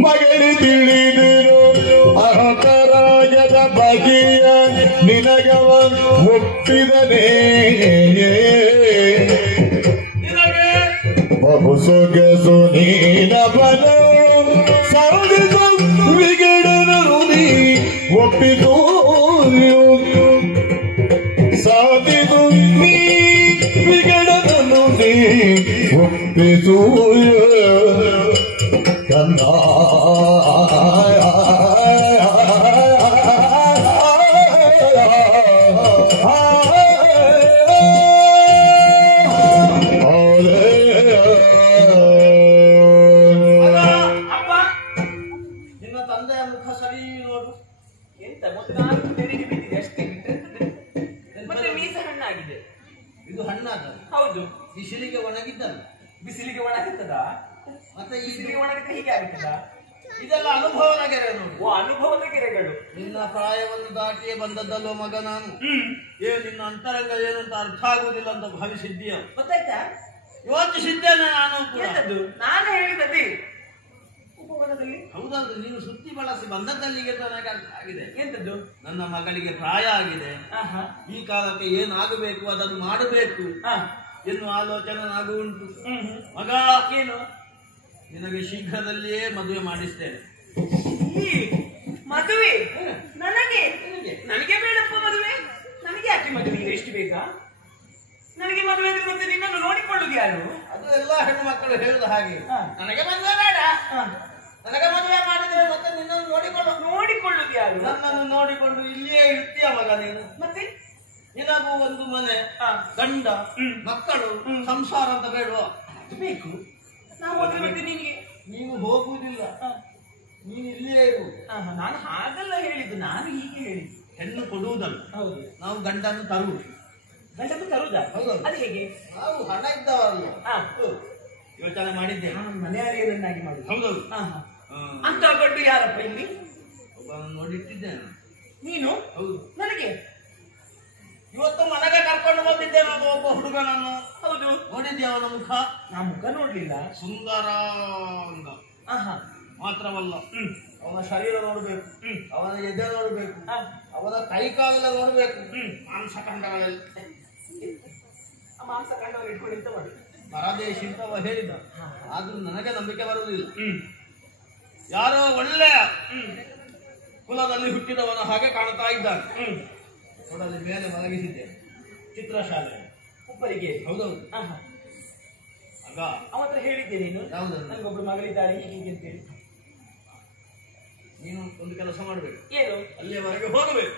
ಮಗಳಿ ತಿಳಿದಿರು ಅಹತರಾಗದ ಬಗೆಯ ನಿನಗವ ಒಪ್ಪಿದನೇ ಬಹು ಸೊಗಸು ನೀನವನು ಸೌದಿಸು ವಿಗಡನು ನೀ ಒಪ್ಪಿದು ಸಾಧಿದು ನೀ ವಿಗಡನು ನೀ ಒಪ್ಪಿಸು ಕಂದ ನಿನ್ನ ತಂದೆಯ ಮುಖ ಸರಿ ನೋಡು. ಎಂತ ಮೊದಲು ತೆರಿಗೆ ಬಿದ್ದಿದೆ ಅಷ್ಟೇ, ಮತ್ತೆ ಮೀಸ ಹಣ್ಣಾಗಿದೆ. ಇದು ಹಣ್ಣಾದ? ಹೌದು. ಬಿಸಿಲಿಗೆ ಒಣಗಿದ್ದಲ್ಲ. ಬಿಸಿಲಿಗೆ ಒಣಗುತ್ತದ? ಮತ್ತೆ ಬಿಸಿಲಿಗೆ ಒಣಗಿದ್ರೆ ಹೀಗೆ ಆಗುತ್ತದ? ಇದೆಲ್ಲ ಅನುಭವದ ಗೆರೆ ನೋಡು. ಅನುಭವದ ಗೆರೆಗಳು. ನಿನ್ನ ಪ್ರಾಯವನ್ನು ದಾಟಿಯೇ ಬಂದದ್ದಲ್ಲೋ ಮಗ ನಾನು. ನಿನ್ನ ಅಂತರಂಗ ಏನು ಅಂತ ಅರ್ಥ ಆಗುವುದಿಲ್ಲ ಅಂತ ಭಾವಿಸಿದ್ದೀಯ. ಗೊತ್ತಾಯ್ತಾ? ಯೋಚಿಸಿದ್ದೇನೆ ನಾನು ಕೂಡ. ನಾನು ಹೇಳಿದಲ್ಲಿ ಉಪವನದಲ್ಲಿ. ಹೌದೌದು, ನೀನು ಸುತ್ತಿ ಬಳಸಿ ಬಂದದ್ದಲ್ಲಿಗೆ ನನಗೆ ಅರ್ಥ ಆಗಿದೆ. ಎಂತದ್ದು? ನನ್ನ ಮಗಳಿಗೆ ಪ್ರಾಯ ಆಗಿದೆ, ಈ ಕಾಲಕ್ಕೆ ಏನಾಗಬೇಕು ಅದನ್ನು ಮಾಡಬೇಕು ಎನ್ನುವ ಆಲೋಚನೆ ನನಗೂ ಉಂಟು. ಮಗ ಏನು? ನಿನಗೆ ಶೀಘ್ರದಲ್ಲಿಯೇ ಮದುವೆ ಮಾಡಿಸ್ತೇನೆ. ಮದುವೆ ನನಗೆ? ನನಗೆ ಬೇಡಪ್ಪ ಮದುವೆ. ನನಗೆ ಯಾಕೆ ಮದುವೆ ಈಗ ಎಷ್ಟು ಬೇಗ? ನನಗೆ ಮದುವೆ ಆದ್ರೆ ಮತ್ತೆ ನಿನ್ನನ್ನು ನೋಡಿಕೊಳ್ಳುದು ಯಾರು? ಅದು ಎಲ್ಲ ಹೆಣ್ಣು ಮಕ್ಕಳು ಹೇಳುದು ಹಾಗೆ. ನನಗೆ ಮದುವೆ ಬೇಡ, ನನಗೆ ಮದುವೆ ಮಾಡಿದ್ರೆ ಮತ್ತೆ ನಿನ್ನನ್ನು ನೋಡಿಕೊಳ್ಳುದು ಯಾರು? ನನ್ನನ್ನು ನೋಡಿಕೊಂಡು ಇಲ್ಲಿಯೇ ಇರ್ತೀಯ ಮಗ ನೀನು. ಮತ್ತೆ ನಿನಗೂ ಒಂದು ಮನೆ, ಗಂಡ, ಮಕ್ಕಳು, ಸಂಸಾರ ಅಂತ ಬೇಡುವ? ಬೇಕು. ನಾವು ಮತ್ತೆ ನಿನಗೆ ನೀನು ಹೋಗುವುದಿಲ್ಲ, ನೀನು ಇಲ್ಲಿಯೇ ಇರುವುದು. ನಾನು ಹಾಗಲ್ಲ ಹೇಳಿದ್ದು, ನಾನು ಹೀಗೆ ಹೇಳಿದ್ದು. ಹೆಣ್ಣು ಕೊಡುವುದಲ್ಲ, ಹೌದು, ನಾವು ಗಂಡನ್ನು ತರುವುದು. ಗಂಡನ್ನು ತರುವುದ? ಅದು ಹೇಗೆ? ನಾವು ಹಣ ಇದ್ದವರಲ್ಲ. ಯೋಚನೆ ಮಾಡಿದ್ದೇನೆ, ಮನೆಯಾರಿಯನ್ನಾಗಿ ಮಾಡುದು. ಹೌದೌದು. ಅಂತ ಗಂಡು ಯಾರಪ್ಪ ಇಲ್ಲಿ? ಒಬ್ಬನನ್ನು ನೋಡಿಟ್ಟಿದ್ದೇನೆ. ನೀನು? ಹೌದು. ನನಗೆ ಇವತ್ತು ಮನೆಗೆ ಕರ್ಕೊಂಡು ಬಂದಿದ್ದೇನೆ ಅದು ಒಬ್ಬ ಹುಡುಗನನ್ನು. ಹೌದು. ನೋಡಿದ್ದೆ ಅವನ ಮುಖ? ನಾ ಮುಖ ನೋಡ್ಲಿಲ್ಲ. ಸುಂದರಾಂಗ ಮಾತ್ರವಲ್ಲ, ಅವನ ಶರೀರ ನೋಡ್ಬೇಕು, ಅವನ ಎದೆ ನೋಡ್ಬೇಕು, ಅವನ ಕೈಕಾಲೆಲ್ಲ ನೋಡ್ಬೇಕು, ಮಾಂಸ ಖಂಡಗಳೆಲ್ಲ. ಮಾಂಸ ಕಂಡವರು ಇಟ್ಕೊಂಡು ಮಾಡಿ ಪರದೇಶಿ ಅಂತ ಅವ ಹೇಳಿದ. ಆದ್ರೂ ನನಗೆ ನಂಬಿಕೆ ಬರುವುದಿಲ್ಲ. ಯಾರೋ ಒಳ್ಳೆಯ ಕುಲದಲ್ಲಿ ಹುಟ್ಟಿದವನ ಹಾಗೆ ಕಾಣ್ತಾ ಇದ್ದಾನೆ. ನೋಡಲ್ಲಿ ಮೇಲೆ ಮಲಗಿಸಿದ್ದೆ, ಚಿತ್ರಶಾಲೆ ಒಬ್ಬರಿಗೆ. ಹೌದೌದು. ಆಗ ಅವತ್ರ ಹೇಳಿದ್ದೆ ನೀನು, ನನಗೊಬ್ರು ಮಗಳಿದ್ದಾರೆ ಹೀಗೆ ಅಂತೇಳಿ. ನೀನು ಒಂದು ಕೆಲಸ ಮಾಡಬೇಕು. ಏನು? ಅಲ್ಲಿಯವರೆಗೆ ಹೋಗಬೇಕು.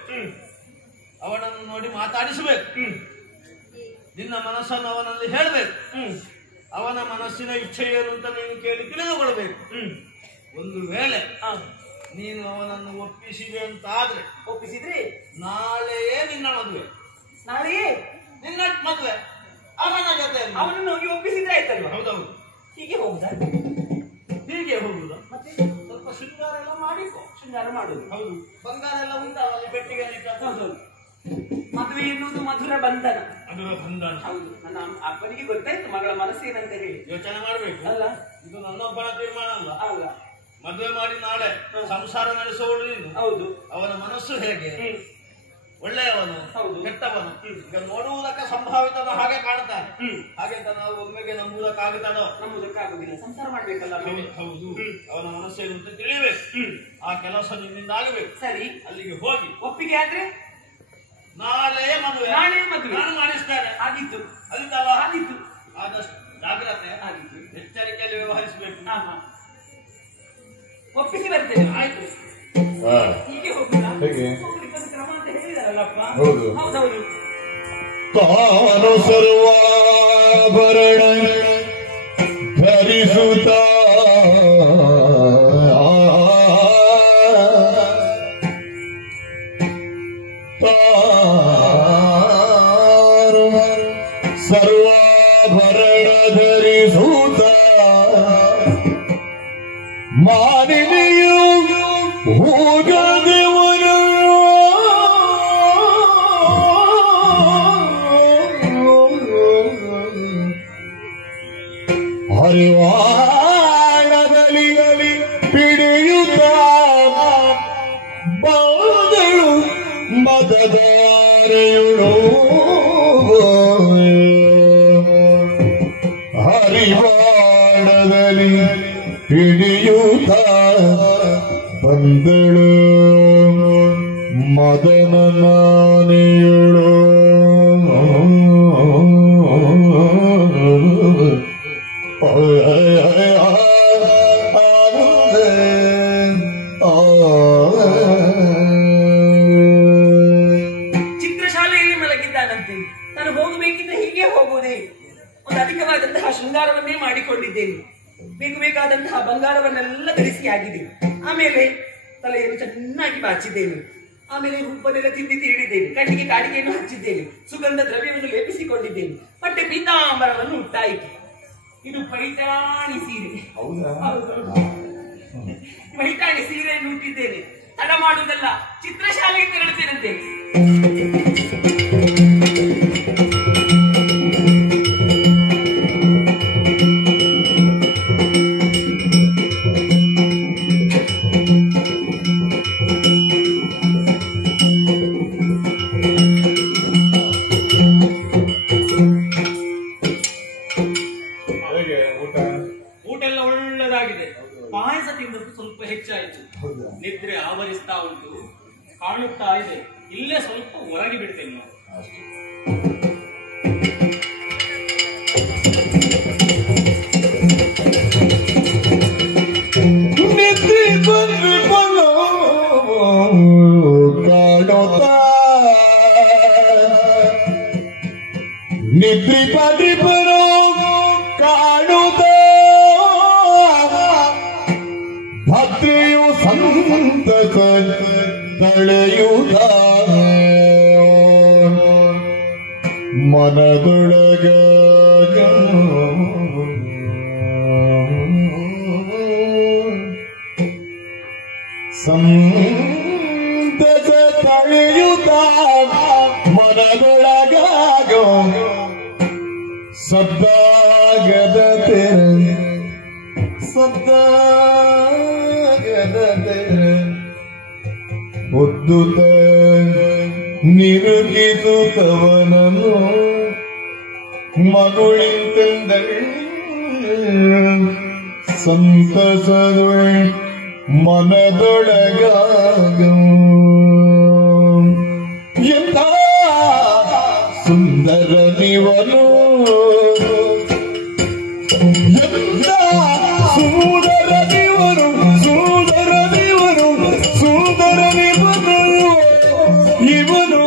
ಅವನನ್ನು ನೋಡಿ ಮಾತಾಡಿಸಬೇಕು. ನಿನ್ನ ಮನಸ್ಸನ್ನು ಅವನಲ್ಲಿ ಹೇಳಬೇಕು. ಅವನ ಮನಸ್ಸಿನ ಇಚ್ಛೆ ಏನು ಅಂತ ನೀನು ಕೇಳಿ ತಿಳಿದುಕೊಳ್ಬೇಕು. ಒಂದು ವೇಳೆ ನೀನು ಅವನನ್ನು ಒಪ್ಪಿಸಿದೆ ಅಂತ ಆದ್ರೆ, ಒಪ್ಪಿಸಿದ್ರೆ ನಾಳೆಯೇ ನಿನ್ನ ಮದುವೆ. ನಾಳೆಯೇ ನಿನ್ನ ಮದುವೆ ಅವನ ಜೊತೆ. ಅವನನ್ನು ಹೋಗಿ ಒಪ್ಪಿಸಿದ್ರೆ ಆಯ್ತಲ್ವಾ? ಹೌದೌದು. ಹೀಗೆ ಹೋಗುದಾ? ಹೀಗೆ ಹೋಗುದು. ಮತ್ತೆ ಸ್ವಲ್ಪ ಶೃಂಗಾರ ಎಲ್ಲ ಮಾಡಿಕೊ. ಶೃಂಗಾರ ಮಾಡುದು. ಹೌದು. ಬಂಗಾರ ಎಲ್ಲ ಉಂಟಲ್ಲ ಅಲ್ಲಿ ಪೆಟ್ಟಿಗೆ. ಹೌದು. ಮದುವೆ ಎನ್ನುವುದು ಮಧುರ ಬಂಧನ. ಮಧುರ ಬಂಧನ. ಹೌದು. ನನ್ನ ಅಪ್ಪನಿಗೆ ಗೊತ್ತಾಯ್ತು ಮಗಳ ಮನಸ್ಸೇನಂತ ಹೇಳಿ. ಯೋಚನೆ ಮಾಡ್ಬೇಕು. ಅಲ್ಲ, ಇದು ನನ್ನೊಬ್ಬನ ತೀರ್ಮಾನ ಅಲ್ಲ. ಅಲ್ಲ, ಮದುವೆ ಮಾಡಿ ನಾಳೆ ಸಂಸಾರ ನಡೆಸುವವಳು ನೀನು. ಹೌದು. ಅವನ ಮನಸ್ಸು ಹೇಗೆ, ಒಳ್ಳೆಯವನು ಹೌದು, ಕೆಟ್ಟವನು, ಈಗ ನೋಡುವುದಕ್ಕೆ ಸಂಭಾವಿತನ ಹಾಗೆ ಕಾಣ್ತಾನೆ. ಹಾಗೆಂತ ನಾವು ಒಮ್ಮೆಗೆ ನಂಬುವುದಕ್ಕಾಗುತ್ತಾನೋ? ನಂಬುವುದಕ್ಕಾಗುದಿಲ್ಲ. ಸಂಸಾರ ಮಾಡ್ಬೇಕಲ್ಲ. ಹೌದು. ಅವನ ಮನಸ್ಸೇನು ಅಂತ ತಿಳಿಬೇಕು. ಆ ಕೆಲಸ ನಿನ್ನಿಂದ ಆಗಬೇಕು. ಸರಿ, ಅಲ್ಲಿಗೆ ಹೋಗಿ ಒಪ್ಪಿಗೆ ಆದ್ರೆ ನಾಳೆ ಮದುವೆ. ನಾಳೆ ಮದುವೆ ನಾನು ಮಾಡಿಸ್ತೇನೆ. ಆಗಿತ್ತು. ಅಲ್ಲಿದ್ದಲ್ಲ, ಆಗಿತ್ತು. ಆದಷ್ಟು ಜಾಗ್ರತೆ ಆಗಿತ್ತು. ಎಚ್ಚರಿಕೆಯಲ್ಲಿ ವ್ಯವಹರಿಸಬೇಕು. ಒಪ್ಪಿಸಿ ಬರ್ತೇನೆ. ಆಯ್ತು. ಹೀಗೆ ಹೋಗುದಾ? ಹೇಗೆ? ಹೋಗ್ಲಿಕ್ಕೊಂದು ಕ್ರಮ ಅಂತ ಹೇಳಿದಾರಲ್ಲಪ್ಪ. ಹೌದು. ಹೌದೌದು. ತಾನು ಸರ್ವಾಭರಣ ಧರಿಸುತ್ತ ಸರ್ವಾಭರಣ ಧರಿಸುತ್ತ ಮಾನಿನಿಯು ಹೋಗದೇವನು ಹರಿವಾಣದಲ್ಲಿ ಪಿಡಿಯುತ್ತ ಬಾದಳು ಮದದಾರೆಯುಳು ಹರಿವಾಣದಲ್ಲಿ ಪಿಡಿಯುತ್ತ ಬಂದಳು ಮದನ ನಾನೆಯುಳು ಚಿತ್ರಶಾಲೆಯಲ್ಲಿ ಮಲಗಿದ್ದಾನಂತೆ. ನಾನು ಹೋಗಬೇಕಿದ್ರೆ ಹೀಗೆ ಹೋಗುವುದೇ. ಒಂದು ಅಧಿಕವಾದಂತಹ ಶೃಂಗಾರವನ್ನೇ ಮಾಡಿಕೊಂಡಿದ್ದೇನೆ. ಬೇಕಾದಂತಹ ಬಂಗಾರವನ್ನೆಲ್ಲ ಧರಿಸಿ ಆಗಿದೆ. ಆಮೇಲೆ ತಲೆಯನ್ನು ಚೆನ್ನಾಗಿ ಬಾಚಿದ್ದೇನೆ. ಆಮೇಲೆ ರೂಪನೆಲ್ಲ ತಿಂಡಿ ತೀಡಿದ್ದೇನೆ. ಕಣ್ಣಿಗೆ ಕಾಡಿಗೆಯನ್ನು ಹಚ್ಚಿದ್ದೇನೆ. ಸುಗಂಧ ದ್ರವ್ಯವನ್ನು ಲೇಪಿಸಿಕೊಂಡಿದ್ದೇನೆ. ಬಟ್ಟೆ ಪೀತಾಂಬರವನ್ನು ಉಟ್ಟಾಯಿತು. ಇದು ಪೈಠಾಣಿ ಸೀರೆ. ಹೌದಾ? ಪೈಠಾಣಿ ಸೀರೆಯನ್ನು ಉಟ್ಟಿದ್ದೇನೆ. ತಡ ಮಾಡುವುದಲ್ಲ, ಚಿತ್ರಶಾಲೆಗೆ ತೆರಳುತ್ತೇನಂತೆ. ಹೇಗೆ ಊಟ? ಊಟ ಎಲ್ಲ ಒಳ್ಳೆದಾಗಿದೆ. ಪಾಯಸ ತಿಂದದ್ದು ಸ್ವಲ್ಪ ಹೆಚ್ಚಾಯಿತು. ಹೌದಾ? ನಿದ್ರೆ ಆವರಿಸ್ತಾ ಉಂಟು, ಕಾಣುತ್ತಾ ಇದೆ. ಇಲ್ಲೇ ಸ್ವಲ್ಪ ಹೊರಗೆ ಬಿಡ್ತೇನೆ ನಾವು. ಅಷ್ಟೇ. ನಿದ್ರಿ ಬಂದು ಬಲು ಕಾಣುತ್ತ ನಿದ್ರಿ ಬಂದ್ರಿ ಬರೋ ಕಾಣುತ್ತ ಭದ್ರೆಯು ಸಂತಸ ತಳೆಯುತ್ತ ಮನದೊಳಗ ಸಂತಸ ತಳೆಯುತ್ತ ಮನದೊಳಗಾಗ ಸದ್ದಾಗದ ಉದ್ದುತ ನಿರುಗಿಸುತ್ತವನನು ಮಗುಳಿಂತೆಂದಳು ಸಂತಸದೊಳ್ ಮನದೊಳಗಾಗ ಎಂಥ ಸುಂದರ ನೀವನು ಎಂಥ ಸುಂದರ ನೀವರು ಸುಂದರ ನೀವರು ಸುಂದರ ನೀವನು ಇವನು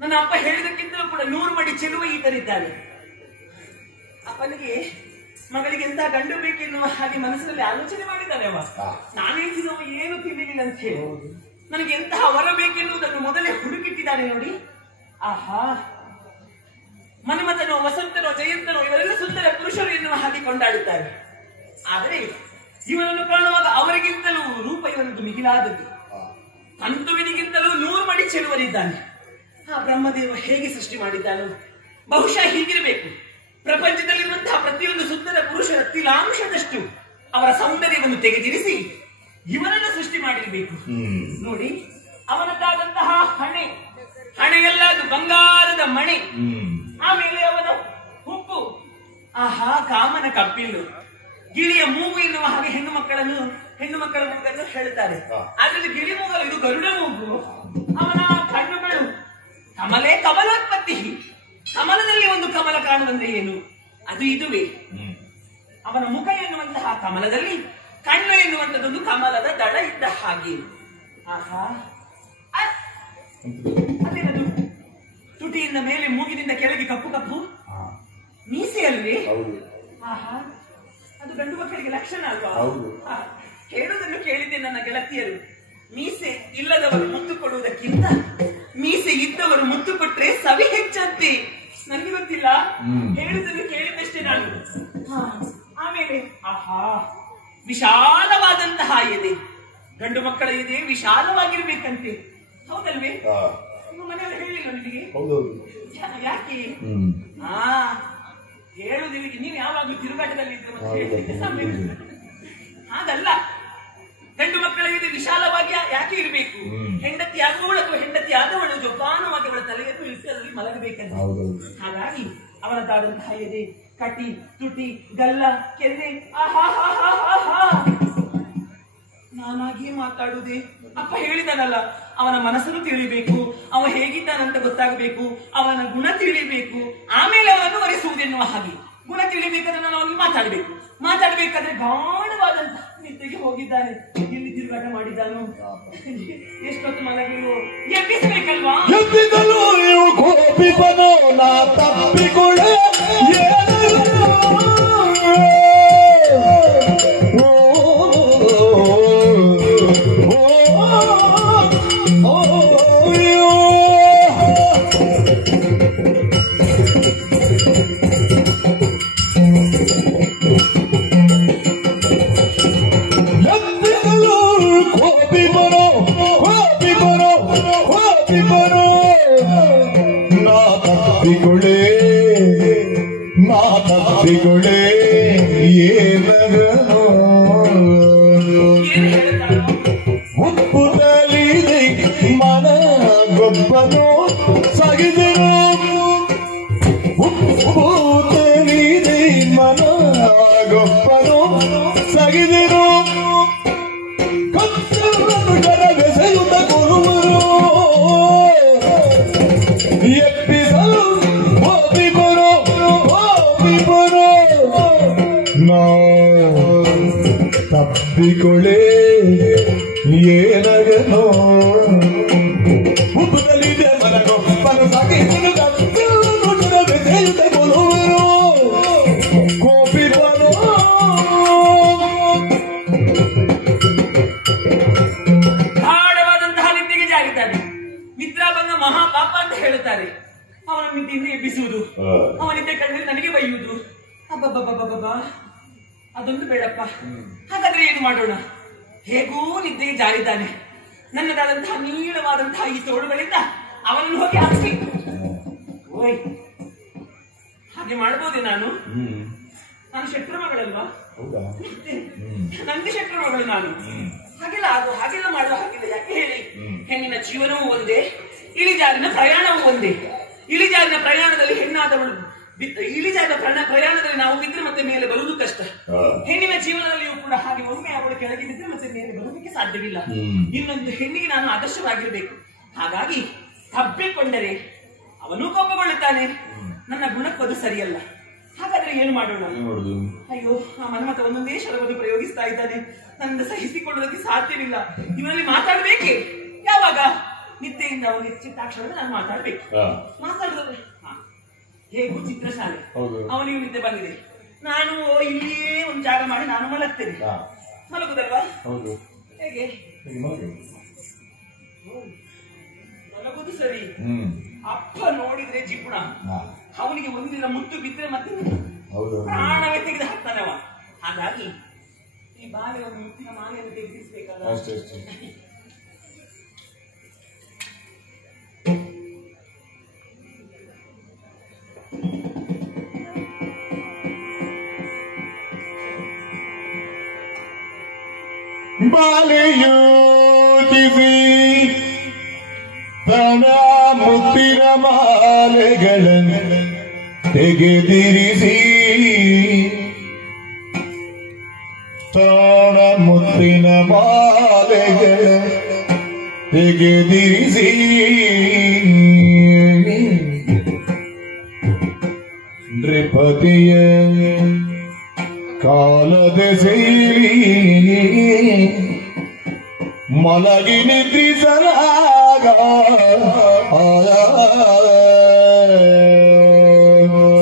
ನನ್ನ ಅಪ್ಪ ಹೇಳಿದಕ್ಕಿಂತಲೂ ಕೂಡ 100 ಮಡಿ ಚೆಲುವ ಈತರಿದ್ದಾನೆ. ಅಪ್ಪನಿಗೆ ಮಗಳಿಗೆ ಎಂತ ಗಂಡು ಬೇಕೆನ್ನುವ ಹಾಗೆ ಮನಸ್ಸಿನಲ್ಲಿ ಆಲೋಚನೆ ಮಾಡಿದ್ದಾನೆ ಅವ. ನಾನೇನು ಏನು ತಿಳಿಲಿಲ್ಲ ಅಂತ ಹೇಳಿ ನನಗೆ ಎಂತಹ ವರ ಬೇಕೆನ್ನುವುದನ್ನು ಮೊದಲೇ ಹುಡುಕಿಟ್ಟಿದ್ದಾನೆ ನೋಡಿ. ಆಹಾ, ಮನ್ಮಥನೋ ವಸಂತನೋ ಜಯಂತನೋ ಇವರೆಲ್ಲ ಸುಂದರ ಪುರುಷರು ಎನ್ನುವ ಹಾಗೆ ಕೊಂಡಾಡುತ್ತಾರೆ. ಆದರೆ ಇವನನ್ನು ಕಾಣುವಾಗ ಅವರಿಗಿಂತಲೂ ರೂಪ ಇವನದ್ದು ಮಿಗಿಲಾದದ್ದು. ಕಂತುವಿನಿಗಿಂತಲೂ 100 ಮಡಿ ಚೆಲುವರಿದ್ದಾನೆ. ಆ ಬ್ರಹ್ಮದೇವ ಹೇಗೆ ಸೃಷ್ಟಿ ಮಾಡಿದ್ದಾನೋ ಬಹುಶಃ ಹೀಗಿರಬೇಕು. ಪ್ರಪಂಚದಲ್ಲಿರುವಂತಹ ಪ್ರತಿಯೊಂದು ಸುಂದರ ಪುರುಷರ ತಿಲಾಂಶದಷ್ಟು ಅವರ ಸೌಂದರ್ಯವನ್ನು ತೆಗೆದಿರಿಸಿ ಇವನನ್ನು ಸೃಷ್ಟಿ ಮಾಡಿರಬೇಕು. ನೋಡಿ, ಅವನದ್ದಾದಂತಹ ಹಣೆಯೆಲ್ಲ ಅದು ಬಂಗಾರದ ಮಣೆ. ಆಮೇಲೆ ಅವನ ಹುಬ್ಬು, ಆಹಾ, ಕಾಮನ ಕಪ್ಪಿಲ್ಲು. ಗಿಳಿಯ ಮೂಗು ಎನ್ನುವ ಹಾಗೆ ಹೆಣ್ಣು ಮಕ್ಕಳ ಮೂಗನ್ನು ಹೇಳುತ್ತಾರೆ. ಆದ್ರೆ ಗಿಳಿ ಮೂಗಲು ಇದು ಗರುಡ ಮೂಗು. ಅವನ ಕಣ್ಣುಗಳು ಕಮಲೋತ್ಪತ್ತಿ. ಕಮಲದಲ್ಲಿ ಒಂದು ಕಮಲ ಕಾಣುವಂದ್ರೆ ಏನು, ಅದು ಇದುವೇ. ಅವನ ಮುಖ ಎನ್ನುವಂತಹ ಕಮಲದಲ್ಲಿ ಕಣ್ಣು ಎನ್ನುವಂತದ್ದೊಂದು ಕಮಲದ ದಳ ಇದ್ದ ಹಾಗೆ. ಆಹಾ, ಅದೇನದು ತುಟಿಯಿಂದ ಮೇಲೆ ಮೂಗಿನಿಂದ ಕೆಳಗೆ ಕಪ್ಪು ಕಪ್ಪು ಮೀಸೆ ಅಲ್ವೇ? ಆಹಾ, ಅದು ಗಂಡು ಮಕ್ಕಳಿಗೆ ಲಕ್ಷಣ ಅಲ್ವಾ? ಹೇಳುವುದನ್ನು ಕೇಳಿದ್ದೆ ನನ್ನ ಗೆಳತಿಯರು. ಮೀಸೆ ಇಲ್ಲದವರು ಮುತ್ತು ಕೊಡುವುದಕ್ಕಿಂತ ಮೀಸೆ ಇದ್ದವರು ಮುತ್ತು ಕೊಟ್ರೆ ಸವಿ ಹೆಚ್ಚಂತೆ. ನನಗೆ ಗೊತ್ತಿಲ್ಲ, ಹೇಳುವುದನ್ನು ಕೇಳಿದ್ದಷ್ಟೇ ನಾನು. ಆಮೇಲೆ ಆಹಾ, ವಿಶಾಲವಾದಂತಹ ಎದೆ. ಗಂಡು ಮಕ್ಕಳ ಎದೆ ವಿಶಾಲವಾಗಿರ್ಬೇಕಂತೆ, ಹೌದಲ್ವೇ? ನಿಮ್ಮ ಮನೆಯವರು ಹೇಳಿಲ್ಲ ನಿಮಗೆ? ಯಾಕೆ? ಹೇಳುವುದಿಲ್ಲ, ನೀವು ಯಾವಾಗಲೂ ತಿರುಗಾಟದಲ್ಲಿ ಇದ್ರೆ ಹಾಗಲ್ಲ. ಗಂಡು ಮಕ್ಕಳ ಎದೆ ವಿಶಾಲವಾಗಿ ಯಾಕೆ ಇರಬೇಕು? ಹೆಂಡತಿ ಆಗುವವಳು ಅಥವಾ ಹೆಂಡತಿ ಆದವಳು ಜೋಪಾನವಾಗಿ ಅವಳ ತಲೆಯನ್ನು ಇಳಿಸಲ್ಲಿ ಮಲಗಬೇಕಂತ. ಹಾಗಾಗಿ ಅವನದಾದಂತಹ ಎದೆ, ಕಟಿ, ತುಟಿ, ಗಲ್ಲ, ಕೆನ್ನೆ, ನಾನಾಗಿ ಮಾತಾಡುವುದೇ? ಅಪ್ಪ ಹೇಳಿದಾನಲ್ಲ, ಅವನ ಮನಸ್ಸನ್ನು ತಿಳಿಬೇಕು, ಅವ ಹೇಗಿದ್ದಾನಂತ ಗೊತ್ತಾಗಬೇಕು, ಅವನ ಗುಣ ತಿಳಿಬೇಕು, ಆಮೇಲೆ ಅವನನ್ನು ವರಿಸುವುದೆನ್ನುವ ಹಾಗೆ. ಗುಣ ತಿಳಿಬೇಕಾದ್ರೆ ನಾನು ಅವನಿಗೆ ಮಾತಾಡ್ಬೇಕಾದ್ರೆ ಗಾಢವಾದಂತ ನಿದ್ದೆಗೆ ಹೋಗಿದ್ದಾನೆ. ಎಲ್ಲಿ ತಿರುಗಾಟ ಮಾಡಿದ್ದಾನು, ಎಷ್ಟೊತ್ತು ಮಲಗಿರು, ಎಬ್ಬಿಸಬೇಕಲ್ವಾ? ಎಬ್ಬಿಸಲು ನೀವು ಕೋಪಿಪನೋ ನಾ ತಪ್ಪಿಕೊಳ್ಳೆ ಮಾತಪ್ಪಿಗೊಳೆ ಏನಗನೋ ಉಪ್ಪು ತಲಿದೆ ಮನ ಗೊಬ್ಬನು ಸಗಿದೆನು ಉಪ್ಪು ತಲಿದೆ ಮನ ಗೊಬ್ಬನು ಸಗಿದೆನು ಕತ್ತಲನ್ನು ಕರವೆಸೆಯುತ್ತ ಕೊಡುವರು ಎಪ್ಪಿಸಲು ತಪ್ಪಿಕೊಳ್ಳೆ ಏನಗನೋ ಉಪ್ಪುದಲ್ಲಿದೆ ಮನಗೋ ಮನ ಸಾಕಿದನು ಬೆಸೆಯುತ್ತ ಕೊಡುವರು ಕೋಪಿಪನೋ ಗಾಢವಾದಂತಹ ನಿದ್ದೆಗೆ ಜಾರಿದ್ದಾನೆ. ನಿದ್ರಾಭಂಗ ಮಹಾಪಾಪ ಅಂತ ಹೇಳುತ್ತಾರೆ. ಅವನ ನಿದ್ದೆಯಿಂದ ಎಬ್ಬಿಸುವುದು, ಅವನಿದ್ದೆ ಕಣ್ಣಲ್ಲಿ ನನಗೆ ಬೈಯುವುದು, ಅಬ್ಬಬ್ಬಬ್ಬಬ್ಬಬ್ಬ, ಅದೊಂದು ಬೇಡಪ್ಪ. ಹಾಗಾದ್ರೆ ಏನು ಮಾಡೋಣ? ಹೇಗೂ ನಿದ್ದೆಗೆ ಜಾರಿದ್ದಾನೆ. ನನ್ನದಾದಂತಹ ನೀಳವಾದಂತಹ ಈ ತೋಳುಗಳಿಂದ ಅವನನ್ನು ಹೋಗಿ ಹಾಕ್ಬೇಕು. ಓಯ್, ಹಾಗೆ ಮಾಡಬಹುದೇ? ನಾನು ಶೆಟ್ರ ಮಗಳಲ್ವಾ? ನಂದಿ ಶೆಟ್ರ ಮಗಳು ನಾನು. ಹಾಗೆಲ್ಲ ಮಾಡುವ ಹಾಗಿಲ್ಲ. ಯಾಕೆ ಹೇಳಿ? ಹೆಣ್ಣಿನ ಜೀವನವೂ ಒಂದೇ, ಇಳಿಜಾರಿನ ಪ್ರಯಾಣವೂ ಒಂದೇ. ಇಳಿಜಾರಿನ ಪ್ರಯಾಣದಲ್ಲಿ ಹೆಣ್ಣಾದವಳು ಇಳಿಜಾರಿನ ಪ್ರಯಾಣದಲ್ಲಿ ನಾವು ಬಿದ್ದರೆ ಮತ್ತೆ ಮೇಲೆ ಬರುವುದು ಕಷ್ಟ. ಹೆಣ್ಣಿನ ಜೀವನದಲ್ಲಿಯೂ ಕೂಡ ಹಾಗೆ ಒಮ್ಮೆ ಅವಳು ಕೆಳಗೆ ಬಿದ್ದರೆ ಮತ್ತೆ ಮೇಲೆ ಬರುವುದಕ್ಕೆ ಸಾಧ್ಯವಿಲ್ಲ. ಇನ್ನೊಂದು ಹೆಣ್ಣಿಗೆ ನಾನು ಆದರ್ಶವಾಗಿರ್ಬೇಕು. ಹಾಗಾಗಿ ತಬ್ಬಿಕೊಂಡರೆ ಅವನು ಕೋಪಗೊಳ್ಳುತ್ತಾನೆ, ನನ್ನ ಗುಣಕ್ಕದು ಸರಿಯಲ್ಲ. ಹಾಗಾದ್ರೆ ಏನು ಮಾಡೋಣ? ಅಯ್ಯೋ, ಆ ಮನ್ಮಥ ಒಂದೊಂದೇ ಶರವನ್ನು ಪ್ರಯೋಗಿಸ್ತಾ ಇದ್ದಾನೆ. ನನ್ನಿಂದ ಸಹಿಸಿಕೊಳ್ಳುವುದಕ್ಕೆ ಸಾಧ್ಯವಿಲ್ಲ. ಇವನಲ್ಲಿ ಮಾತಾಡ್ಬೇಕೆ? ಯಾವಾಗ? ನಿದ್ದೆಯಿಂದ ಅವನು ಹೆಚ್ಚಿಟ್ಟಾಕ್ಷಣ ನಾನು ಮಾತಾಡ್ಬೇಕು. ಮಾತಾಡಿದ್ರೆ ಹೇಗೂ ಚಿತ್ರಶಾಲೆ, ಅವನಿಗೆ ನಿದ್ದೆ ಬಂದಿದೆ. ನಾನು ಇಲ್ಲಿಯೇ ಒಂದು ಜಾಗ ಮಾಡಿ ನಾನು ಮಲಗ್ತೇನೆ. ಮಲಗುದಲ್ವಾ? ಹೇಗೆ ಮಲಗುದು ಸರಿ. ಅಪ್ಪ ನೋಡಿದ್ರೆ ಜಿಪುಣ, ಅವನಿಗೆ ಒಂದಿನ ಮುತ್ತು ಬಿದ್ದರೆ ಮತ್ತೆ ಪ್ರಾಣವೇ ತೆಗೆದು ಹಾಕ್ತಾನೆ ಅವ. ಹಾಗಾಗಿ ಈ ಬಾಲೆ ಒಂದು ಮುತ್ತಿನ ಮಾಲೆಯನ್ನು ತೆಗೆದಿಸ್ಬೇಕಲ್ಲ. ಮಾಲೆಯೋಟಿಸಿ ತನ ಮುತ್ತಿನ ಮಾಲೆಗಳನ್ನು ತೆಗೆದಿರಿಸಿ, ತನ ಮುತ್ತಿನ ಮಾಲೆಗಳ ತೆಗೆದಿರಿಸಿ, ನೃಪತಿಯ ಕಾಲದ ಸೇರಿ ಮಲಗಿ ನಿದ್ರಿಸಲಾಗ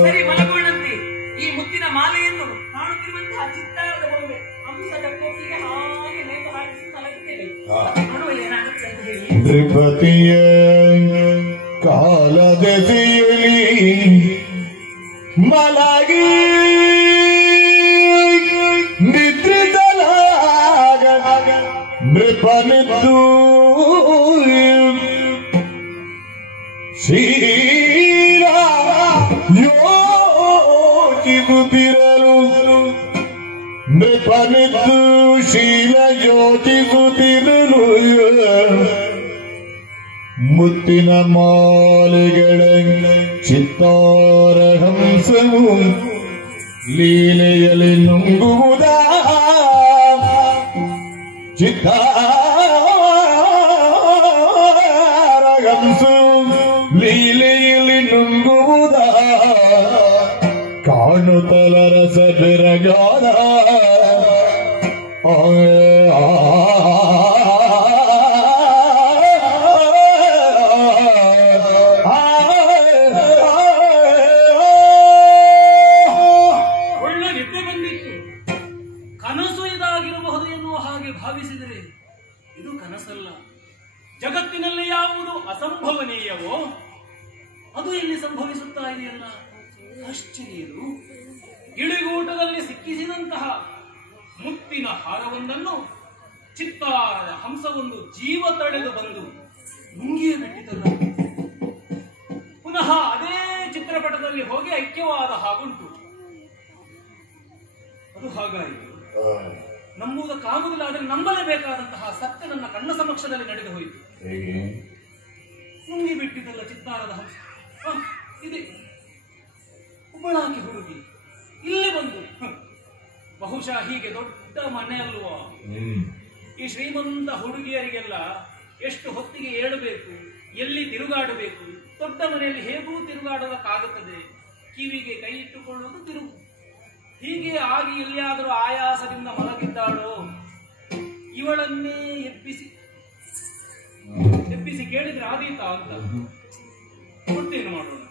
ಸರಿ, ಮಲಗೋಣಂತೆ. ಈ ಮುತ್ತಿನ ಮಾಲೆಯನ್ನು ಕಾಣುತ್ತಿರುವಂತಹ ಚಿತ್ತಾರದ ಬೊಂಬೆ ಅಂಶದ ಕೋಪಿಗೆ ಹಾಗೆ ನೇತು ಹಾಕಿಸಿ ಮಲಗಿದ್ದೇವೆ. ನೋಡುವ ಏನಾಗುತ್ತೆ ಅಂತ ಹೇಳಿ. ನೃಪತಿಯ ಕಾಲದ ಸೇರಿ ಮಲಗಿ ನಿದ್ರಿಸಲಾಗ ನೃಪನಿದ್ದು ಶೀಲ ಯೋಚಿಸುತ್ತಿರಲು, ನೃಪನಿದ್ದು ಶೀಲ ಯೋಚಿಸುತ್ತಿರಲು, ಮುತ್ತಿನ ಮಾಲೆಗಳ ಚಿತ್ತಾರ ಹಂಸವು ಲೀಲೆಯಲ್ಲಿ ನುಂಗುವುದ ಚಿತ್ತಾರಗಂಸು ಲೀಲೆಯಲ್ಲಿ ನುಂಗುವುದ ಕಾಣುತ್ತಲರ ಸದರಗಾದ ಒಳ್ಳೆ ನಿದ್ದೆ ಬಂದಿತ್ತು. ಕನಸು ಇದಾಗಿರಬಹುದು ಎನ್ನುವ ಹಾಗೆ ಭಾವಿಸಿದರೆ ಇದು ಕನಸಲ್ಲ. ಜಗತ್ತಿನಲ್ಲಿ ಯಾವುದು ಅಸಂಭವನೀಯವೋ ಅದು ಇಲ್ಲಿ ಸಂಭವಿಸುತ್ತಾ ಇದೆಯಲ್ಲ. ಆಶ್ಚರ್ಯರು ಗಿಳಿಗೂಟದಲ್ಲಿ ಸಿಕ್ಕಿಸಿದಂತಹ ಮುತ್ತಿನ ಹಾರವೊಂದನ್ನು ಚಿತ್ತಾರದ ಹಂಸವೊಂದು ಜೀವ ತಡೆದು ಬಂದು ನುಂಗಿಯೇ ಬಿಟ್ಟಿತಲ್ಲ. ಪುನಃ ಅದೇ ಚಿತ್ರಪಟದಲ್ಲಿ ಹೋಗಿ ಐಕ್ಯವಾದ ಹಾಗುಂಟು. ಅದು ಹಾಗಾಯಿತು. ನಂಬುವುದಕ್ಕಾಗುವುದಿಲ್ಲ, ಆದರೆ ನಂಬಲೇಬೇಕಾದಂತಹ ಸತ್ಯ ನನ್ನ ಕಣ್ಣ ಸಮಕ್ಷದಲ್ಲಿ ನಡೆದು ಹೋಯಿತು. ನುಂಗಿ ಬಿಟ್ಟಿದ್ದಲ್ಲ ಚಿತ್ತಾರದ ಹಂಸ. ಇದೆ ಒಬ್ಬಳಾಕಿ ಹುಡುಗಿ ಇಲ್ಲಿ ಬಂದು ಬಹುಶಃ ಹೀಗೆ ದೊಡ್ಡ ಮನೆ ಅಲ್ವಾ, ಈ ಶ್ರೀಮಂತ ಹುಡುಗಿಯರಿಗೆಲ್ಲ ಎಷ್ಟು ಹೊತ್ತಿಗೆ ಏಳಬೇಕು, ಎಲ್ಲಿ ತಿರುಗಾಡಬೇಕು, ದೊಡ್ಡ ಮನೆಯಲ್ಲಿ ಹೇಗೂ ತಿರುಗಾಡೋದಕ್ಕಾಗುತ್ತದೆ. ಕಿವಿಗೆ ಕೈ ಇಟ್ಟುಕೊಳ್ಳುವುದು ತಿರುಗು. ಹೀಗೆ ಆಗಿ ಎಲ್ಲಿಯಾದರೂ ಆಯಾಸದಿಂದ ಮಲಗಿದ್ದಾಳೋ ಇವಳನ್ನೇ ಎಬ್ಬಿಸಿ ಕೇಳಿದ್ರೆ ಆದೀತಾ ಅಂತ ಗೊತ್ತೇನು ಮಾಡೋಣ.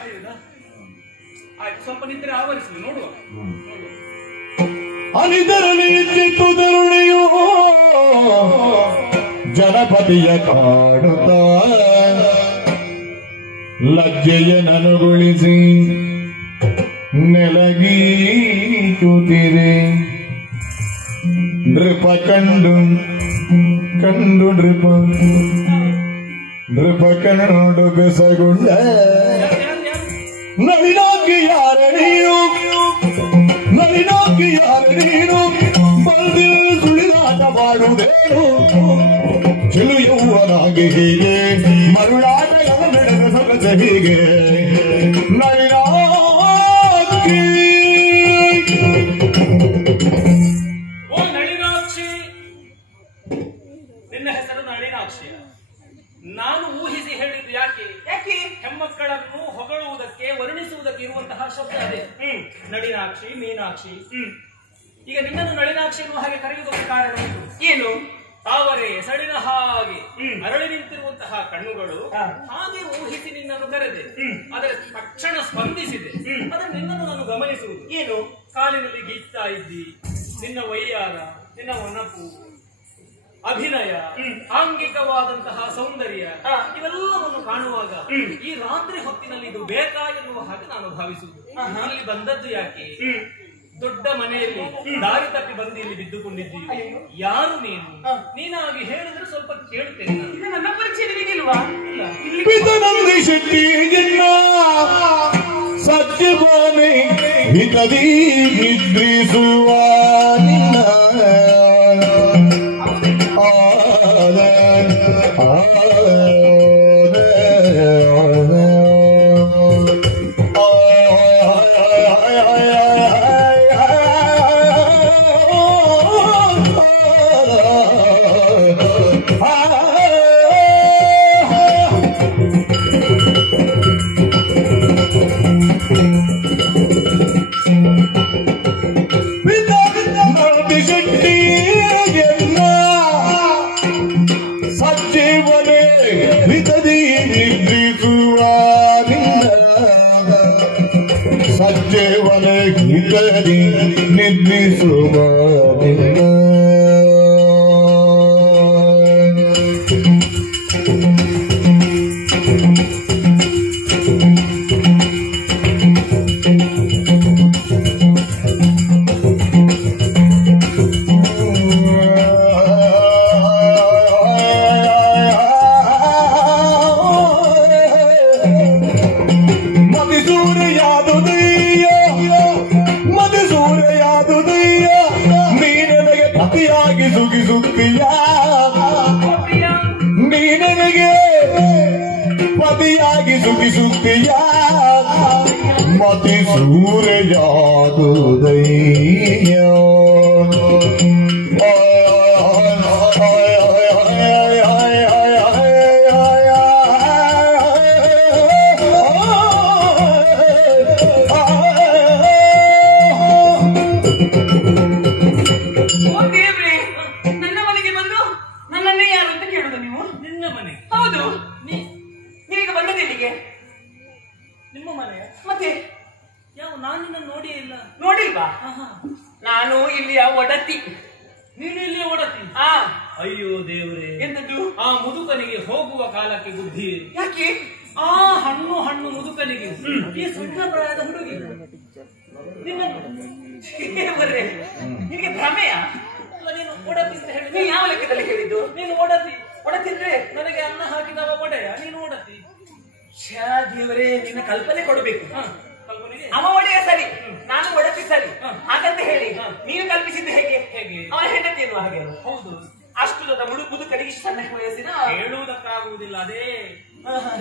ಆಯ್ತಾ? ಆಯ್ತು, ಸ್ವಲ್ಪ ನಿದ್ರೆ ಆವರಿಸಲಿ, ನೋಡುವ. ಅನಿದರಳಿ ಚಿತ್ತುದರುಳಿಯೋ ಜನಪದಿಯ ಕಾಡುತ್ತ ಲಜ್ಜೆಯ ನನಗೊಳಿಸಿ ನೆಲಗೀಚುತ್ತಿರೆ. ನೃಪ ಕಂಡು ನೃಪ ಕಣ್ಣೋಡು ಬೆಸಗುಂಡ ನಳಿನಾಗಿ ಯಾರ ನೀನು ಬಂದಿಲ್ ಸುಳಿದಾಟ ಮಾಡುವುದೇನು ಚೆಲು ಯೌವನಾಗಿ ಹೀಗೆ ಮರುಳಾಟಗಳ ನಡೆದ ಸೊಗಸ ಹೀಗೆ ನಳಿನಾಗಿ. ಓ ನಳಿನಾಕ್ಷಿ, ನಿನ್ನ ಹೆಸರು ನಳಿನಾಕ್ಷಿ. ನಾನು ಊಹಿಸಿ ಹೇಳಿದ್ದು ಯಾಕೆ? ಹೆಮ್ಮಕ್ಕಳನ್ನು ಹೊಗಳುವುದಕ್ಕೆ, ವರ್ಣಿಸುವುದಕ್ಕೆ ಇರುವಂತಹ ಶಬ್ದ ಅದೇ. ನಳಿನಾಕ್ಷಿ, ಮೀನಾಕ್ಷಿ. ಈಗ ನಿನ್ನನ್ನು ನಳಿನಾಕ್ಷಿ ಎನ್ನುವ ಹಾಗೆ ಕರೆಯುವುದಕ್ಕೆ ಕಾರಣ ಏನು? ತಾವರೆ ಸಡಿನ ಹಾಗೆ ಅರಳಿ ನಿಂತಿರುವಂತಹ ಕಣ್ಣುಗಳು, ಹಾಗೆ ಊಹಿಸಿ ನಿನ್ನನ್ನು ಕರೆದೆ. ಆದರೆ ತಕ್ಷಣ ಸ್ಪಂದಿಸಿದೆ. ಆದರೆ ನಿನ್ನನ್ನು ನಾನು ಗಮನಿಸುವುದು ಏನು? ಕಾಲಿನಲ್ಲಿ ಗೀಚ್ತಾ ಇದ್ದಿ, ನಿನ್ನ ವೈಯಾರ, ನಿನ್ನ ಒನಪು, ಅಭಿನಯ, ಆಂಗಿಕವಾದಂತಹ ಸೌಂದರ್ಯ ಇವೆಲ್ಲವನ್ನು ಕಾಣುವಾಗ ಈ ರಾತ್ರಿ ಹೊತ್ತಿನಲ್ಲಿ ಇದು ಬೇಕಾ ಎನ್ನುವ ಹಾಗೆ ನಾನು ಭಾವಿಸುವುದು. ಅಲ್ಲಿ ಬಂದದ್ದು ಯಾಕೆ? ದೊಡ್ಡ ಮನೆಯಲ್ಲಿ ದಾರಿ ತಪ್ಪಿ ಬಂದು ಇಲ್ಲಿ ಬಿದ್ದುಕೊಂಡಿದ್ದೀವಿ. ಯಾರು ನೀನು? ನೀನಾಗಿ ಹೇಳಿದ್ರೆ ಸ್ವಲ್ಪ ಕೇಳ್ತೇನೆ. ನನ್ನ ಪರಿಚಯ ನಿನಗಿಲ್ವಾ? ಪಿತನಂದಿ ಶೆಟ್ಟಿ ಜಿನ್ನ ಸತ್ಯಭಾಮಿ ಹಿತದಿ ನಿದ್ರಿಸುವ ನಿನ್ನ ಸಜ್ಜೇವನೆ ಹಿತದಿ ನಿದ್ರಿಸುವ ಸುಗಿಸುತ್ತೀಯ ನೀ ನನಗೆ ಪತಿಯಾಗಿ ಸುಗಿಸುತ್ತೀಯ ಮತಿ ಸೂರ್ಯಾದುದಯ್ಯ ಓ ದೇವ್ರೆ, ನನ್ನ ಮನೆಗೆ ಬಂದು ನನ್ನನ್ನೇ ಯಾರು ಅಂತ ಕೇಳುದು ನೀವು? ನಿನ್ನ ಮನೆ? ಹೌದು. ನೀವೀಗ ಬಂದದ್ದು ಎಲ್ಲಿಗೆ? ನಿಮ್ಮ ಮನೆಯ? ಮತ್ತೆ ಯಾವ? ನಾನು ನಿನ್ನ ನೋಡಿಯೇ ಇಲ್ಲ. ನೋಡಿಲ್ವಾ? ನಾನು ಇಲ್ಲಿಯ ಒಡತಿ. ನೀನು ಇಲ್ಲಿ ಓಡತಿ? ಅಯ್ಯೋ ದೇವ್ರೆ, ಎಂತದ್ದು? ಆ ಮುದುಕನಿಗೆ ಹೋಗುವ ಕಾಲಕ್ಕೆ ಬುದ್ಧಿ. ಯಾಕೆ? ಆ ಹಣ್ಣು ಮುದುಕನಿಗೆ ಈ ಸಣ್ಣ ಪ್ರಾಯದ ಹುಡುಗಿ ನಿನಗೆ ಭ್ರಮೆಯ? ನೀನು ಓಡತಿ ಅಂತ ಹೇಳಿ ನೀನು ಯಾವ ಲೆಕ್ಕದಲ್ಲಿ ಹೇಳಿದ್ದು? ನೀನು ಓಡತಿ. ಒಡತಿದ್ರೆ ನನಗೆ ಅನ್ನ ಹಾಕಿದವ ಒಡೆಯ, ನೀನು ಓಡತಿ. ದೇವರೇ, ನಿನ್ನ ಕಲ್ಪನೆ ಕೊಡಬೇಕು. ಕಲ್ಪನೆಗೆ ಅವ ಒಡೆಯ ಸರಿ, ನಾನು ಒಡತಿ ಸರಿ ಹಾಗಂತ ಹೇಳಿ ನೀನು ಕಲ್ಪಿಸಿದ್ದು ಹೇಗೆ? ಅವನ ಹೆಂಡತಿ ಎನ್ನುವ ಹಾಗೆ. ಹೌದು. ಅಷ್ಟು ದೊಡ್ಡ ಮುದುಕನಿಗೆ ಸಣ್ಣ ವಯಸ್ಸಿನ ಹೇಳುವುದಕ್ಕಾಗುವುದಿಲ್ಲ. ಅದೇ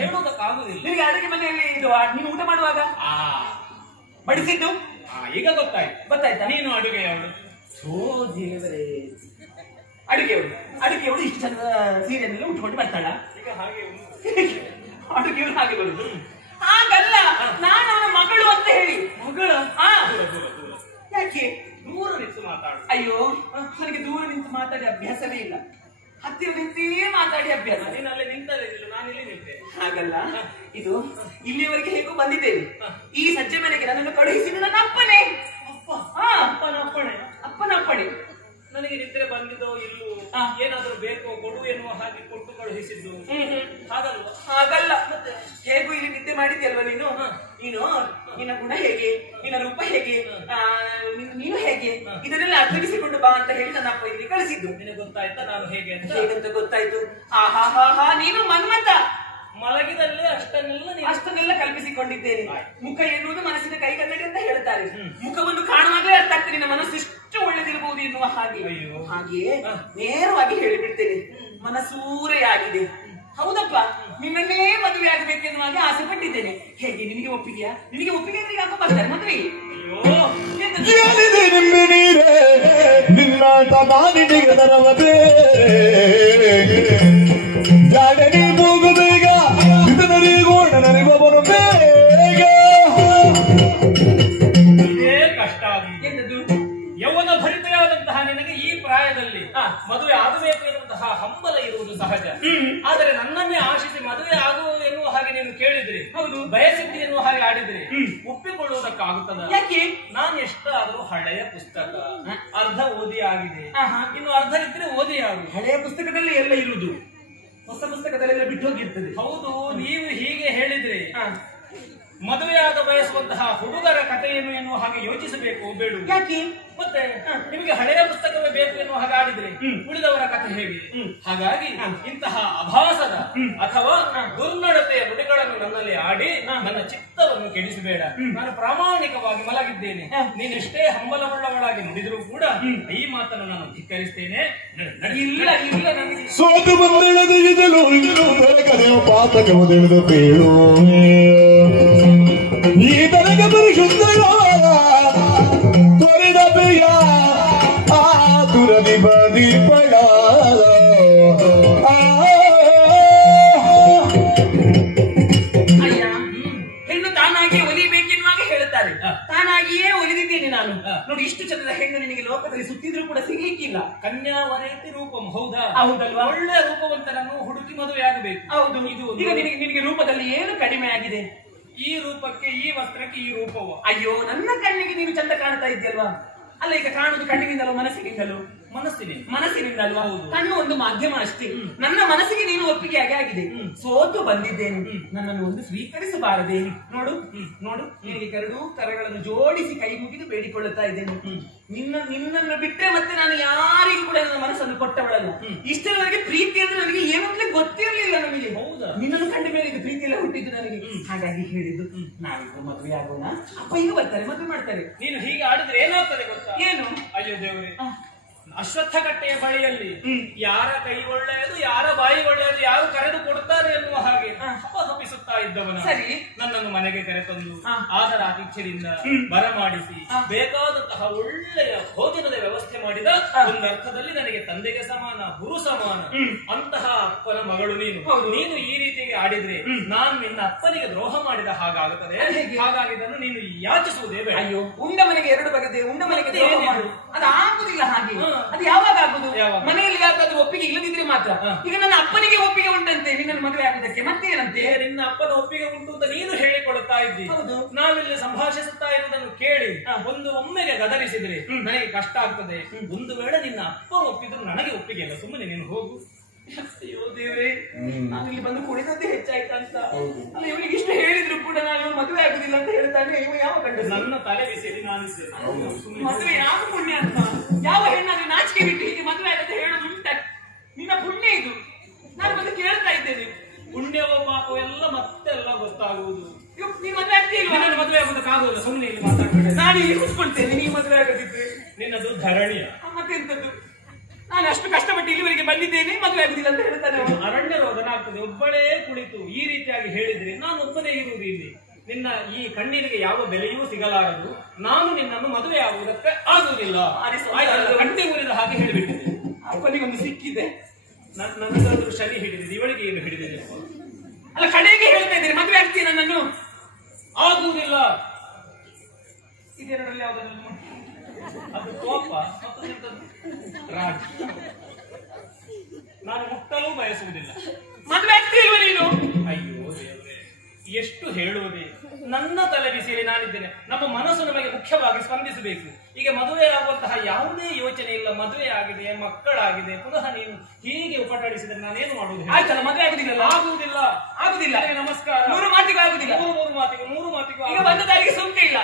ಹೇಳುವುದಕ್ಕಾಗುವುದಿಲ್ಲ. ನಿನಗೆ ಅಡುಗೆ ಮನೆಯಲ್ಲಿ ಇದು ನೀನು ಊಟ ಮಾಡುವಾಗ ಬಡಿಸಿದ್ದು ಈಗ ಗೊತ್ತಾಯ್ತಾ? ನೀನು ಅಡುಗೆ ಅವಳು. ದೇವರೇ, ಅಡುಗೆಯವಳು ಇಷ್ಟು ಚಂದ ಸೀರೆಯನ್ನೆಲ್ಲ ಉಟ್ಕೊಂಡು ಬರ್ತಾಳ? ಈಗ ಹಾಗೆ ಅಡುಗೆಯವಳು ಹಾಗೆ ಬರುದು? ಹಾಗಲ್ಲ, ನಾನು ಅವನ ಮಗಳು ಅಂತ ಹೇಳಿ. ಮಗಳ? ಯಾಕೆ ದೂರ ನಿಂತು ಮಾತಾಡು. ಅಯ್ಯೋ, ನನಗೆ ದೂರ ನಿಂತು ಮಾತಾಡಿ ಅಭ್ಯಾಸವೇ ಇಲ್ಲ. ಹತ್ತಿರ ನಿಂತೇ ಮಾತಾಡಿ ಅಭ್ಯಾಸ. ನೀನಲ್ಲಿ ನಿಂತಲ್ಲ, ನಾನು ಇಲ್ಲಿ ನಿಂತೆ. ಹಾಗಲ್ಲ, ಇದು ಇಲ್ಲಿಯವರೆಗೆ ಹೇಗೂ ಬಂದಿದ್ದೇನೆ. ಈ ಸಜ್ಜೆ ಮನೆಗೆ ನನ್ನನ್ನು ಕಳುಹಿಸಿದ ನನ್ನ ಅಪ್ಪನೇ. ಅಪ್ಪನ ಅಪ್ಪಣೆ. ನನಗೆ ನಿದ್ರೆ ಬಂದಿದ್ದೋ ಇಲ್ಲೂ ಏನಾದರೂ ಬೇಕೋ ಕೊಡು ಎನ್ನುವ ಹಾಗೆ ಕೊಟ್ಟು ಕಳುಹಿಸಿದ್ದು. ಹಾಗಲ್ವಾ? ಹಾಗಲ್ಲ. ಮತ್ತೆ ಹೇಗೂ ಇಲ್ಲಿ ನಿದ್ದೆ ಮಾಡಿದ್ಯಲ್ವ ನೀನು? ನಿನ್ನ ಗುಣ ಹೇಗೆ, ನಿನ್ನ ರೂಪ ಹೇಗೆ, ನೀನು ಹೇಗೆ, ಇದನ್ನೆಲ್ಲ ಅರ್ಥವಿಸಿಕೊಂಡು ಬಾ ಅಂತ ಹೇಳಿ ನನ್ನ ಅಪ್ಪ ಇಲ್ಲಿ ಕಳಿಸಿದ್ದು. ನಿನಗೆ ಗೊತ್ತಾಯ್ತಾ ನಾನು ಹೇಗೆ ಅಂತ? ಹೇಗಂತ ಗೊತ್ತಾಯ್ತು. ಆಹಾ, ನೀನು ಮನ್ಮತ. ಮಲಗಿದಲ್ಲೇ ಅಷ್ಟನ್ನೆಲ್ಲ ಕಲ್ಪಿಸಿಕೊಂಡಿದ್ದೇನೆ. ಮುಖ ಎನ್ನುವುದು ಮನಸ್ಸಿನ ಕೈ ಕನ್ನಡಿ ಅಂತ ಹೇಳ್ತಾರೆ. ಮುಖವನ್ನು ಕಾಣುವಾಗಲೇ ಅರ್ಥ ಆಗ್ತದೆ ನಿನ್ನ ಮನಸ್ಸು ಇಷ್ಟು ಒಳ್ಳೆದಿರಬಹುದು ಎನ್ನುವ ಹಾಗೆ. ಹಾಗೆಯೇ ನೇರವಾಗಿ ಹೇಳಿಬಿಡ್ತೇನೆ, ಮನಸೂರೆಯಾಗಿದೆ. ಹೌದಪ್ಪ, ನಿನ್ನನ್ನೇ ಮದುವೆ ಆಗಬೇಕೆನ್ನುವಾಗ ಆಸೆ ಪಟ್ಟಿದ್ದೇನೆ. ಹೇಗೆ, ನಿನಗೆ ಒಪ್ಪಿಗೆಯಾ? ನಿನಗೆ ಒಪ್ಪಿಗೆ ಅಂದ್ರೆ ಯಾಕೋ ಬರ್ತಾರೆ ಮದುವೆಗೆ. ಏನಿದೆ ನಿಂಬೆ ನೀರೇ ನಿನ್ನಾಟ ನಾನಿನಿಗೆ ತರವ ಬೇರೆ ಜಾಡನಿ ಮೂಗು ಬೇಗ ಇದನರಿಗೋಣ ನನಗೊಬ್ಬನು ಬೇಗ. ಇದೇ ಕಷ್ಟ. ಯೌವನ ಭರಿತೆಯಾದಂತಹ ನಿನಗೆ ಈ ಪ್ರಾಯದಲ್ಲಿ ಮದುವೆ ಆಗಬೇಕು ಎನ್ನುವಂತಹ ಹಂಬಲ ಇರುವುದು ಸಹಜ. ಆದರೆ ನನ್ನನ್ನೇ ಆಶಿಸಿ ಮದುವೆ ಆಗುವುದು ಎನ್ನುವ ಹಾಗೆ ನೀನು ಕೇಳಿದ್ರಿ, ಹೌದು, ಬಯಸಿದ್ರಿ ಎನ್ನುವ ಹಾಗೆ ಆಡಿದ್ರಿ, ಒಪ್ಪಿಕೊಳ್ಳುವುದಕ್ಕಾಗುತ್ತದೆ? ಯಾಕೆ? ನಾನು ಎಷ್ಟಾದರೂ ಹಳೆಯ ಪುಸ್ತಕ ಅರ್ಧ ಓದಿ ಆಗಿದೆ, ಇನ್ನು ಅರ್ಧ ಇದ್ರೆ ಓದಿ ಆಗುದು. ಹಳೆಯ ಪುಸ್ತಕದಲ್ಲಿ ಎಲ್ಲ ಇರುವುದು, ಹೊಸ ಪುಸ್ತಕದಲ್ಲೆಲ್ಲ ಬಿಟ್ಟು ಹೋಗಿರ್ತದೆ. ಹೌದು, ನೀವು ಹೀಗೆ ಹೇಳಿದ್ರೆ ಮದುವೆಯಾಗ ಬಯಸುವಂತಹ ಹುಡುಗರ ಕಥೆಯನ್ನು ಎನ್ನುವ ಹಾಗೆ ಯೋಚಿಸಬೇಕು ಬೇಡ? ಯಾಕೆ? ಮತ್ತೆ ನಿಮಗೆ ಹಳೆಯ ಪುಸ್ತಕವೇ ಬೇಕು ಎನ್ನುವ ಹಾಗೆ ಆಡಿದ್ರೆ ಉಳಿದವರ ಕಥೆ ಹೇಗೆ? ಹಾಗಾಗಿ ಇಂತಹ ಅಭಾಸದ ಅಥವಾ ದುರ್ನಡತೆಯ ನುಡಿಗಳನ್ನು ನನ್ನಲ್ಲಿ ಆಡಿ ನನ್ನ ಚಿತ್ತವನ್ನು ಕೆಡಿಸಬೇಡ. ನಾನು ಪ್ರಾಮಾಣಿಕವಾಗಿ ಮಲಗಿದ್ದೇನೆ. ನೀನೆಷ್ಟೇ ಹಂಬಲವುಳ್ಳವಳಾಗಿ ನುಡಿದರೂ ಕೂಡ ಈ ಮಾತನ್ನು ನಾನು ಧಿಕ್ಕರಿಸ್ತೇನೆ. ಇಲ್ಲ, ನನಗೆ ಸೋತು ಬಂದೆಳೆದು ಇದಲು ಕದೆಯ ಪಾತಕವು ತಿಳಿದು ಬೇಳು ಈ ತನಕ ಪರಿಶುದ್ಧವಾದ ತೊರೆದ ಬೇಯ ಆತುರದಿ ಬದಿ ಪಡ ಅಯ್ಯ, ಹೆಣ್ಣು ತಾನಾಗಿಯೇ ಒಲಿಬೇಕೆನ್ನುವಾಗ ಹೇಳುತ್ತಾರೆ. ತಾನಾಗಿಯೇ ಒಲಿದಿದ್ದೇನೆ ನಾನು. ನೋಡಿ, ಇಷ್ಟು ಚಂದದ ಹೆಣ್ಣು ನಿನಗೆ ಲೋಕದಲ್ಲಿ ಸುತ್ತಿದ್ರೂ ಕೂಡ ಸಿಗ್ಲಿಕ್ಕಿಲ್ಲ. ಕನ್ಯಾವರೇತಿ ರೂಪಂ. ಹೌದಾ? ಹೌದಲ್ವಾ? ಒಳ್ಳೆಯ ರೂಪವಂತರನ್ನು ಹುಡುಕಿ ಮದುವೆ ಆಗಬೇಕು. ಹೌದು. ಈಗ ನಿನಗೆ ರೂಪದಲ್ಲಿ ಏನು ಕಡಿಮೆ ಆಗಿದೆ? ಈ ರೂಪಕ್ಕೆ, ಈ ವಸ್ತ್ರಕ್ಕೆ ಈ ರೂಪವು. ಅಯ್ಯೋ, ನನ್ನ ಕಣ್ಣಿಗೆ ನೀನು ಚಂದ ಕಾಣ್ತಾ ಇದ್ಯಲ್ವಾ? ಅಲ್ಲ, ಈಗ ಕಾಣುದು ಕಣ್ಣಿನಿಂದಲೋ ಮನಸ್ಸಿನಿಂದಲೋ? ಮನಸ್ಸಿನಿಂದಲ್ವಾ? ಕಣ್ಣು ಒಂದು ಮಾಧ್ಯಮ ಅಷ್ಟೇ. ನನ್ನ ಮನಸ್ಸಿಗೆ ನೀನು ಒಪ್ಪಿಗೆ ಆಗಿದೆ. ಸೋತು ಬಂದಿದ್ದೇನೆ, ನನ್ನನ್ನು ಒಂದು ಸ್ವೀಕರಿಸಬಾರದೆ? ನೋಡು, ನಿನಗೆ ಎರಡೂ ಕರಗಳನ್ನು ಜೋಡಿಸಿ ಕೈ ಮುಗಿದು ಬೇಡಿಕೊಳ್ಳುತ್ತಾ ಇದ್ದೇನೆ. ನಿನ್ನನ್ನು ಬಿಟ್ಟರೆ ಮತ್ತೆ ನಾನು ಯಾರಿಗೂ ಕೂಡ ನನ್ನ ಮನಸ್ಸನ್ನು ಕೊಟ್ಟವಳಲ್ಲ. ಇಷ್ಟರವರೆಗೆ ಪ್ರೀತಿ ಅಂದ್ರೆ ನನಗೆ ಏನಂತಲೇ ಗೊತ್ತಿರಲಿಲ್ಲ. ನನಗೆ ಹೌದಾ, ನಿನ್ನನ್ನು ಕಂಡ ಮೇಲೆ ಇದು ಪ್ರೀತಿ ಎಲ್ಲ ಹುಟ್ಟಿದ್ದು ನನಗೆ. ಹಾಗಾಗಿ ಹೇಳಿದ್ದು, ನಾವಿಬ್ಬರು ಮದುವೆ ಆಗೋಣ. ಅಪ್ಪ ಈಗ ಬರ್ತಾರೆ, ಮದುವೆ ಮಾಡ್ತಾರೆ. ನೀನು ಹೀಗೆ ಆಡಿದ್ರೆ ಏನಾಗ್ತದೆ ಗೊತ್ತಾ? ಏನು? ಅಯ್ಯೋ ದೇವರೇ, ಅಶ್ವತ್ಥಕಟ್ಟೆಯ ಬಳಿಯಲ್ಲಿ ಯಾರ ಕೈ ಒಳ್ಳೆಯದು, ಯಾರ ಬಾಯಿ ಒಳ್ಳೆಯದು, ಯಾರು ಕರೆದು ಕೊಡುತ್ತಾರೆ ಎನ್ನುವ ಹಾಗೆ ಹಪ್ಪಿಸುತ್ತಾ ಇದ್ದವನ ಸರಿ. ನನ್ನನ್ನು ಮನೆಗೆ ಕರೆತಂದು ಆದರ ಆತಿಥ್ಯದಿಂದ ಬರಮಾಡಿಸಿ ಬೇಕಾದಂತಹ ಒಳ್ಳೆಯ ಭೋಜನದ ವ್ಯವಸ್ಥೆ ಮಾಡಿದ ಒಂದರ್ಥದಲ್ಲಿ ನನಗೆ ತಂದೆಗೆ ಸಮಾನ ಗುರು ಸಮಾನ ಅಂತಹ ಅಪ್ಪನ ಮಗಳು ನೀನು ಈ ರೀತಿಗೆ ಆಡಿದ್ರೆ ನಾನು ನಿನ್ನ ಅಪ್ಪನಿಗೆ ದ್ರೋಹ ಮಾಡಿದ ಹಾಗಾಗುತ್ತದೆ. ಹಾಗಾಗಿ ಇದನ್ನು ನೀನು ಯಾಚಿಸುವುದೇ ಬೇಡ. ಅಯ್ಯೋ, ಉಂಡ ಮನೆಗೆ ಎರಡು ಬಗೆದೆ, ಉಂಡ ಮನೆಗೆ ದ್ರೋಹ ಮಾಡು. ಅದು ಆಗುದಿಲ್ಲ. ಹಾಗೆ ಅದು ಯಾವಾಗ ಆಗುದು? ಮನೆಯಲ್ಲಿ ಯಾಕಾದ್ರೂ ಒಪ್ಪಿಗೆ ಇಲ್ಲದಿದ್ರೆ ಮಾತ್ರ. ಈಗ ನನ್ನ ಅಪ್ಪನಿಗೆ ಒಪ್ಪಿಗೆ ಉಂಟಂತೆ ನಿನ್ನನ್ನು ಮದುವೆ ಆಗುದಕ್ಕೆ, ಮತ್ತೇನಂತೆ? ನಿನ್ನ ಅಪ್ಪನ ಒಪ್ಪಿಗೆ ಉಂಟು ಅಂತ ನೀನು ಹೇಳಿಕೊಡುತ್ತಾ ಇದ್ದಿ. ನಾವಿಲ್ಲಿ ಸಂಭಾಷಿಸುತ್ತಾ ಇರುವುದನ್ನು ಕೇಳಿ ಒಂದು ಒಮ್ಮೆಗೆ ಗದರಿಸಿದ್ರೆ ನನಗೆ ಕಷ್ಟ ಆಗ್ತದೆ. ಒಂದು ವೇಳೆ ನಿನ್ನ ಅಪ್ಪ ಒಪ್ಪಿದ್ರು ನನಗೆ ಒಪ್ಪಿಗೆ ಇಲ್ಲ, ಸುಮ್ಮನೆ ನೀನು ಹೋಗು. ಅಯ್ಯೋ ದೇವ್ರೆ, ನಾನು ಇಲ್ಲಿ ಬಂದು ಕುಡಿದದ್ದೇ ಹೆಚ್ಚಾಯ್ತಾ ಅಂತ. ಅಲ್ಲ, ಇವನಿಗೆ ಇಷ್ಟು ಹೇಳಿದ್ರು ಕೂಡ ನಾನು ಇವನು ಮದುವೆ ಆಗುದಿಲ್ಲ ಅಂತ ಹೇಳ್ತಾನೆ. ಇವ ಯಾವ ಕಂಡು ನನ್ನ ತಲೆ ಬಿಸಿರಿ ನಾನು ಮದುವೆ ಯಾವ ಪುಣ್ಯ ಅಂತ? ಯಾವ ಹೆಣ್ಣಾದ್ರೆ ನಾಚಿಕೆ ಬಿಟ್ಟು ಹೀಗೆ ಮದುವೆ ಆಗತ್ತೆ ಹೇಳೋದು ಉಂಟ? ನಿನ್ನ ಪುಣ್ಯ ಇದು. ನಾನು ಬಂದು ಕೇಳ್ತಾ ಇದ್ದೇನೆ. ಪುಣ್ಯವೋ ಪಾಪೋ ಎಲ್ಲ ಮತ್ತೆಲ್ಲ ಗೊತ್ತಾಗುವುದು. ನೀನ್ ಮದುವೆ ಆಗ್ತೀಲ್ವಾ? ನಿನ್ನನ್ನು ಮದುವೆ ಆಗುವುದಕ್ಕಾಗುವುದಿಲ್ಲ, ಸುಮ್ಮನೆ ಇಲ್ಲಿ ಮಾತಾಡ್ಬೇಡ. ನಾನು ಇಲ್ಲಿ ಕೂತ್ಕೊಳ್ತೇನೆ, ನೀ ಮದುವೆ ಆಗದಿದ್ರೆ. ನಿನ್ನದು ಧರಣಿಯ ಮತ್ತೆಂತದ್ದು? ನಾನು ಅಷ್ಟು ಕಷ್ಟಪಟ್ಟು ಇಲ್ಲಿವರೆಗೆ ಬಂದಿದ್ದೇನೆ, ಮದುವೆ ಆಗುದಿಲ್ಲ ಅಂತ ಹೇಳ್ತಾನೆ. ಅರಣ್ಯ ರೋದನ ಆಗ್ತದೆ. ಒಬ್ಬಳೇ ಕುಳಿತು ಈ ರೀತಿಯಾಗಿ ಹೇಳಿದ್ರೆ ನಾನು ಒಬ್ಬನೇ ಇರುವುದು ಇಲ್ಲಿ. ನಿನ್ನ ಈ ಕಣ್ಣೀರಿಗೆ ಯಾವ ಬೆಲೆಯೂ ಸಿಗಲಾರದು. ನಾನು ನಿನ್ನನ್ನು ಮದುವೆ ಆಗುವುದಕ್ಕೆ ಆಗುವುದಿಲ್ಲ. ಕಣ್ಣಿ ಊರಿದ ಹಾಗೆ ಹೇಳಿಬಿಟ್ಟಿದೆ. ಅಪ್ಪನಿಗೊಂದು ಸಿಕ್ಕಿದೆ. ನನಗಾದ್ರೂ ಶನಿ ಹಿಡಿದಿದೆ, ಇವಳಿಗೆ ಏನು ಹಿಡಿದಿದೆ? ಅಲ್ಲ, ಕಡೆಗೆ ಹೇಳ್ತಾ ಇದ್ದೇನೆ, ಮದುವೆ ಆಗ್ತೀನಿ ನನ್ನನ್ನು. ಆಗುವುದಿಲ್ಲ. ಇದೆರಡರಲ್ಲಿ ಯಾವುದಾದ್ರು ಅದು ಕೋಪ ಮತ್ತು ರಾಜ. ನಾನು ಮುಟ್ಟಲು ಬಯಸುವುದಿಲ್ಲ. ಮದುವೆ ಆಗ್ತೀಲ್ವ ನೀನು? ಅಯ್ಯೋ ದೇವರೇ, ಎಷ್ಟು ಹೇಳುವುದೇ. ನನ್ನ ತಲೆ ಬಿಸಿಯಲ್ಲಿ ನಾನಿದ್ದೇನೆ. ನಮ್ಮ ಮನಸ್ಸು ನಮಗೆ ಮುಖ್ಯವಾಗಿ ಸ್ಪಂದಿಸಬೇಕು. ಈಗ ಮದುವೆ ಆಗುವಂತಹ ಯಾವುದೇ ಯೋಚನೆ ಇಲ್ಲ. ಮದುವೆ ಆಗಿದೆ, ಮಕ್ಕಳಾಗಿದೆ, ಪುನಃ ನೀನು ಹೀಗೆ ಉಪಟಳಿಸಿದ್ರೆ ನಾನೇನು ಮಾಡುವುದು? ಆಯ್ತಲ್ಲ, ಮದುವೆ ಆಗುದಿಲ್ಲ. ಆಗುವುದಿಲ್ಲ, ಆಗುದಿಲ್ಲ. ನಮಸ್ಕಾರ. ಮೂರು ಮಾತಿಗೂ ಆಗುದಿಲ್ಲ. ಮೂರು ಮಾತಿಗೂ ಈಗ ಬಂದ ದಾರಿಗೆ ಸುಂಕ ಇಲ್ಲ.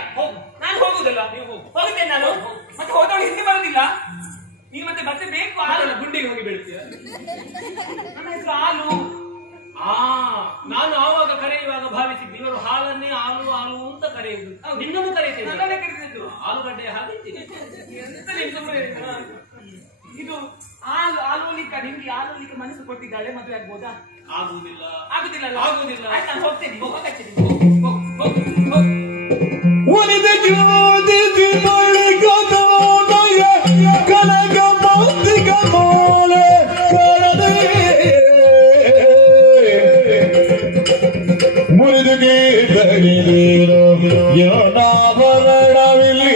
ನಾನು ಹೋಗುದಲ್ಲ. ನೀವು ಹೋಗು. ಹೋಗುತ್ತೇನೆ ನಾನು. ಮತ್ತೆ ಹೋದವಳು ಹಿಂದೆ ಬರುದಿಲ್ಲ. ನೀನು ಮತ್ತೆ ಬೇಕು ಹಾಲು. ಗುಂಡಿಗೆ ಹೋಗಿ ಬೀಳ್ತೀಯ. ನನ್ನ ಹೆಸರು ಹಾಲು. ನಾನು ಆವಾಗ ಕರೆಯುವಾಗ ಭಾವಿಸಿದ್ದೆ ಇವರು ಹಾಲನ್ನೇ ಹಾಲು ಹಾಲು ಅಂತ ಕರೆಯುವುದು. ನಿನ್ನನ್ನು ಕರೆಯುತ್ತೇನೆ. ನನ್ನನ್ನೇ ಕರೆದಿದ್ದು. ಆಲೂಗಡ್ಡೆ ಹಾಕಿದ್ದೀನಿ. ಎಂತ ಇದು ಹಾಲು ಹಾಲೋಲಿಕ್ಕ ನಿಮ್ಗೆ ಹಾಲೋಲಿಕ್ಕೆ ಮನಸ್ಸು ಕೊಟ್ಟಿದ್ದಾಳೆ. ಮದುವೆ ಆಗ್ಬೋದಾ? ಆಗುವುದಿಲ್ಲ. ಆಗುದಿಲ್ಲ. ಆಗುವುದಿಲ್ಲ. ಆಯ್ತು, ನಾನು ಹೋಗ್ತೇನೆ. ಒಲಿದ ಜ್ಯೋತಿ ಬಳಿಗದೋದಯ ಕನಕ ಮೌಕ್ತಿಕ ಮಾಲೆ ಕರದೆ ಮುರಿದು ಗೀತಗಿದೇನೋ ಯೋನಾಭರಣವಿಲ್ಲಿ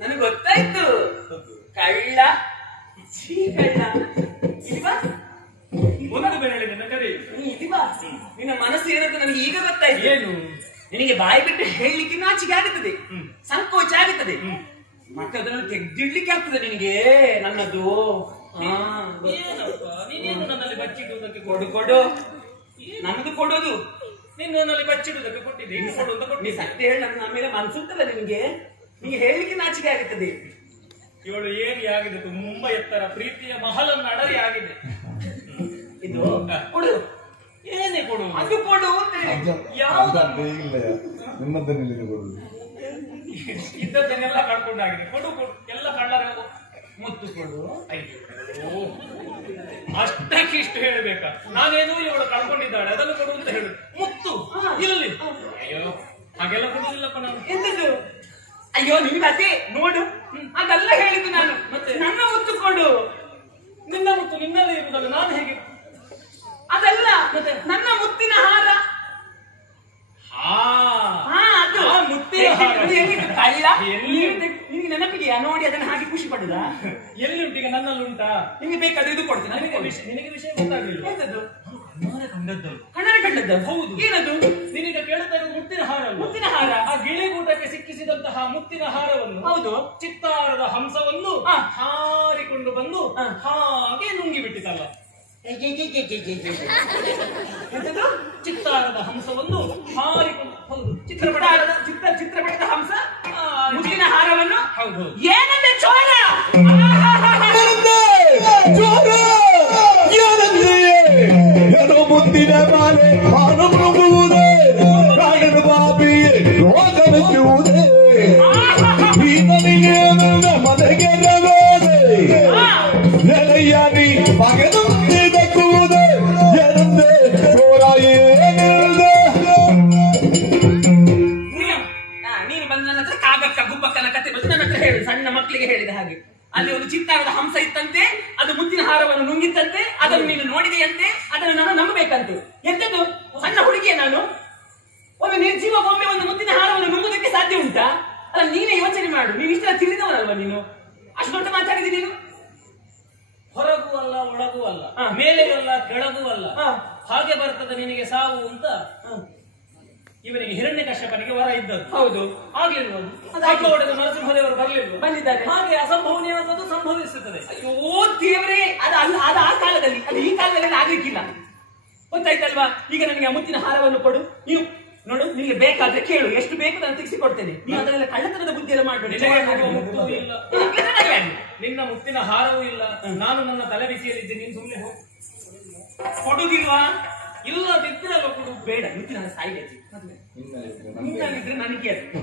ನನಗೆ ಗೊತ್ತಾಯ್ತು. ಕಳ್ಳ ಕಳ್ಳ. ಒಂದು ಬೆರಳಿ ನನ್ನ ಕರೆ. ನಿನ್ನ ಮನಸ್ಸು ಏನಂತ ನನಗೆ ಈಗ ಗೊತ್ತಾಯ್ತು. ಏನು? ನಿನಗೆ ಬಾಯಿ ಬಿಟ್ಟು ಹೇಳಲಿಕ್ಕೆ ನಾಚಿಕೆ ಆಗುತ್ತದೆ, ಸಂಕೋಚ ಆಗುತ್ತದೆ, ಮತ್ತೆ ಅದನ್ನು ತೆಗೆದಿಡ್ಲಿಕ್ಕೆ ಆಗ್ತದೆ ನಿನಗೆ. ನನ್ನದು ಏನಪ್ಪ ನೀನೇನು ನನ್ನಲ್ಲಿ ಬಚ್ಚಿಡುವುದಕ್ಕೆ ಕೊಡು. ನನ್ನದು ಕೊಡೋದು. ನೀನು ನನ್ನಲ್ಲಿ ಬಚ್ಚಿಡುವುದಕ್ಕೆ ಕೊಟ್ಟಿದ್ದೆ. ಇನ್ನು ಕೊಡು ಅಂತ ನೀ ಸತ್ಯ ಹೇಳಿ ನನ್ನ ಮೇಲೆ ಮನಸ್ಸುಂಟಲ್ಲ ನಿನಗೆ ಹೇಳಲಿಕ್ಕೆ ನಾಚಿಕೆ ಆಗುತ್ತದೆ. ಇವಳು ಏರಿ ಆಗಿದೆ, ತುಂಬಾ ಎತ್ತರ ಪ್ರೀತಿಯ ಮಹಲನ್ನು ಅಡರಿ ಆಗಿದೆ. ಇದು ಕೊಡು. ಏನೇ ಕೊಡು? ಅದು ಕೊಡು ಅಂತ ಯಾವ್ದು ನಿಮ್ಮದನ್ನೆಲ್ಲ ಕೊಡುದು ಇದ್ದದ್ದನ್ನೆಲ್ಲ ಕಳ್ಕೊಂಡಾಗಿದೆ. ಕೊಡು ಕೊಡು. ಎಲ್ಲ ಕಳ್ಳರ ಮುತ್ತು ಕೊಡು. ಅಯ್ಯೋ, ಅಷ್ಟಕ್ಕಿಷ್ಟು ಹೇಳಬೇಕಾ? ನಾನೇನು ಇವಳು ಕಳ್ಕೊಂಡಿದ್ದಾಳೆ ಅದನ್ನು ಕೊಡು ಅಂತ ಹೇಳು. ಮುತ್ತು ಇಲ್ಲಿ. ಅಯ್ಯೋ, ಹಾಗೆಲ್ಲ ಕೊಡುದಿಲ್ಲಪ್ಪ ನಾನು. ಎಂತದ್ದು? ಅಯ್ಯೋ, ನಿಮ್ಗೆ ಅದೇ ನೋಡು, ಅದೆಲ್ಲ ಹೇಳಿದ್ದು ನಾನು. ಮತ್ತೆ ನನ್ನ ಮುತ್ತು ಕೊಡು. ನಿನ್ನ ಮುತ್ತು ನಿನ್ನಲ್ಲೇ ಇರುವುದಲ್ಲ, ನಾನು ಹೇಗೆ? ಅದಲ್ಲ, ಮತ್ತೆ ನನ್ನ ಮುತ್ತಿನ ಹಾರ. ಮುತ್ತಿನ ಹಾರ ಕಳ್ಳ. ನಿಮಗೆ ನೆನಪಿದೆಯಾ? ನೋಡಿ ಅದನ್ನ ಹಾಗೆ ಖುಷಿ ಪಡುದಾ? ಎಲ್ಲಿ ಉಂಟು? ಈಗ ನನ್ನಲ್ಲಿ ಉಂಟಾ? ನಿಮಗೆ ಬೇಕಾದ್ರೆ ಇದು ಕೊಡ್ತೀನಿ. ನಿನಗೆ ವಿಷಯ ಗೊತ್ತಾಗಲಿಲ್ಲ. ಎಂತದ್ದು? ಕಣ್ಣಾರೆ ಕಂಡದ್ದು. ಹೌದು. ಏನದು? ನೀನೀಗ ಕೇಳ್ತಾ ಇರೋದು ಮುತ್ತಿನ ಹಾರ. ಮುತ್ತಿನ ಹಾರ. ಆ ಗಿಳಿಗೂಟಕ್ಕೆ ಸಿಕ್ಕಿಸಿದಂತಹ ಮುತ್ತಿನ ಹಾರವನ್ನು, ಹೌದು, ಚಿತ್ತಾರದ ಹಂಸವನ್ನು ಹಾರಿಕೊಂಡು ಬಂದು ಹಾಗೆ ನುಂಗಿ ಬಿಟ್ಟಿತಲ್ಲ. ಚಿತ್ತಾರದ ಹಂಸವನ್ನು ಹಾರಿಕೊಂಡು, ಹೌದು, ಚಿತ್ರಪಟದ ಹಂಸ ಮುತ್ತಿನ ಹಾರವನ್ನು. ಹೌದು. ಏನಂದ್ರೆ ಚೋರ. ಮುತ್ತಿನ ಮಾಲೆ ಮಾನು ಮೃಗುವುದೇ ಕಾಣನು ಬಾಬಿಯೇ ರೋಗನುವುದೇ ಈತನಿಗೆ ಮನೆಗೆ ನೆಲೋದೆ ನೆಲೆಯಾನಿ ಮಗನುವುದೇ ಎಂದೇ ಸೋರಾಯೇ ನೀನು ಬಂದ ನನ್ನ ಹತ್ರ ಕಾಗಕ್ಕ ಗುಬ್ಬಕ್ಕನ ಕತೆ ಬಂದು ನನ್ನ ಹತ್ರ ಹೇಳು, ಸಣ್ಣ ಮಕ್ಕಳಿಗೆ ಹೇಳಿದ ಹಾಗೆ. ಅಲ್ಲಿ ಒಂದು ಚಿತ್ತಾರದ ಹಂಸ ಇತ್ತಂತೆ, ಅದು ಮುತ್ತಿನ ಹಾರವನ್ನು ನುಂಗಿತ್ತಂತೆ, ಅದನ್ನು ನೀನು ನೋಡಿದೆಯಂತೆ, ಅದನ್ನು ನಾನು ನಂಬಬೇಕಂತೆ. ಎಂತದ್ದು ಸಣ್ಣ ಹುಡುಗಿಯ ನಾನು? ಒಂದು ನಿರ್ಜೀವ ಒಮ್ಮೆ ಒಂದು ಮುತ್ತಿನ ಹಾರವನ್ನು ನುಂಗುವುದಕ್ಕೆ ಸಾಧ್ಯ ಉಂಟಾ? ಅಲ್ಲ, ನೀನೇ ಯೋಚನೆ ಮಾಡು. ನೀನು ಇಷ್ಟೆಲ್ಲ ತಿಳಿದವನಲ್ವಾ ನೀನು? ಅಷ್ಟು ದೊಡ್ಡ ಮಾತಾಡಿದೆ ನೀನು. ಹೊರಗೂ ಅಲ್ಲ ಒಳಗೂ ಅಲ್ಲ, ಮೇಲೆಯೂ ಅಲ್ಲ ಕೆಳಗೂ ಅಲ್ಲ, ಹಾಗೆ ಬರ್ತದೆ ನಿನಗೆ ಸಾವು ಅಂತ ಇವನಿಗೆ ಹಿರಣ್ಯಕಶ್ಯಪನಿಗೆ ವರ ಇದ್ದದ್ದು. ಹೌದು, ಆಗ್ಲಿಲ್ವ? ಹೊಡೆದು ನರಸಿಂಹದೇವರು ಬರ್ಲಿಲ್ವ? ಬಂದಿದ್ದಾರೆ. ಹಾಗೆ ಅಸಂಭವನೀಯವಾದದ್ದು ಸಂಭವಿಸುತ್ತದೆ. ಅಯ್ಯೋ ದೇವರೇ, ಅದು ಆ ಕಾಲದಲ್ಲಿ, ಅದು ಈ ಕಾಲದಲ್ಲಿ ಆಗ್ಲಿಕ್ಕಿಲ್ಲ. ಗೊತ್ತಾಯ್ತಲ್ವಾ? ಈಗ ನನಗೆ ಆ ಮುತ್ತಿನ ಹಾರವನ್ನು ಕೊಡು. ನೀವು ನೋಡು, ನಿನಗೆ ಬೇಕಾದ್ರೆ ಕೇಳು, ಎಷ್ಟು ಬೇಕು ನಾನು ತೆಗೆಸಿಕೊಡ್ತೇನೆ. ನೀವು ಅದನ್ನೆಲ್ಲ ಕಳ್ಳತನದ ಬುದ್ಧಿ ಎಲ್ಲ ಮಾಡಬೇಡಿ. ನಿನ್ನ ಮುತ್ತಿನ ಹಾರವೂ ಇಲ್ಲ, ನಾನು ನನ್ನ ತಲೆ ಬಿಸಿಯಲ್ಲಿದ್ದೆ. ನೀನು ಸುಮ್ಮನೆ ಹೋಗಿ ಕೊಡುದಿಲ್ವಾ? ಇಲ್ಲದಿದ್ರಲ್ಲ ಕೊಡು. ಬೇಡ, ಮುತ್ತಿನ ಹಾರ ಸಾಯಿದೆ. ನಿನ್ನಲ್ಲಿದ್ರೆ ನನಗೆ ಅದು,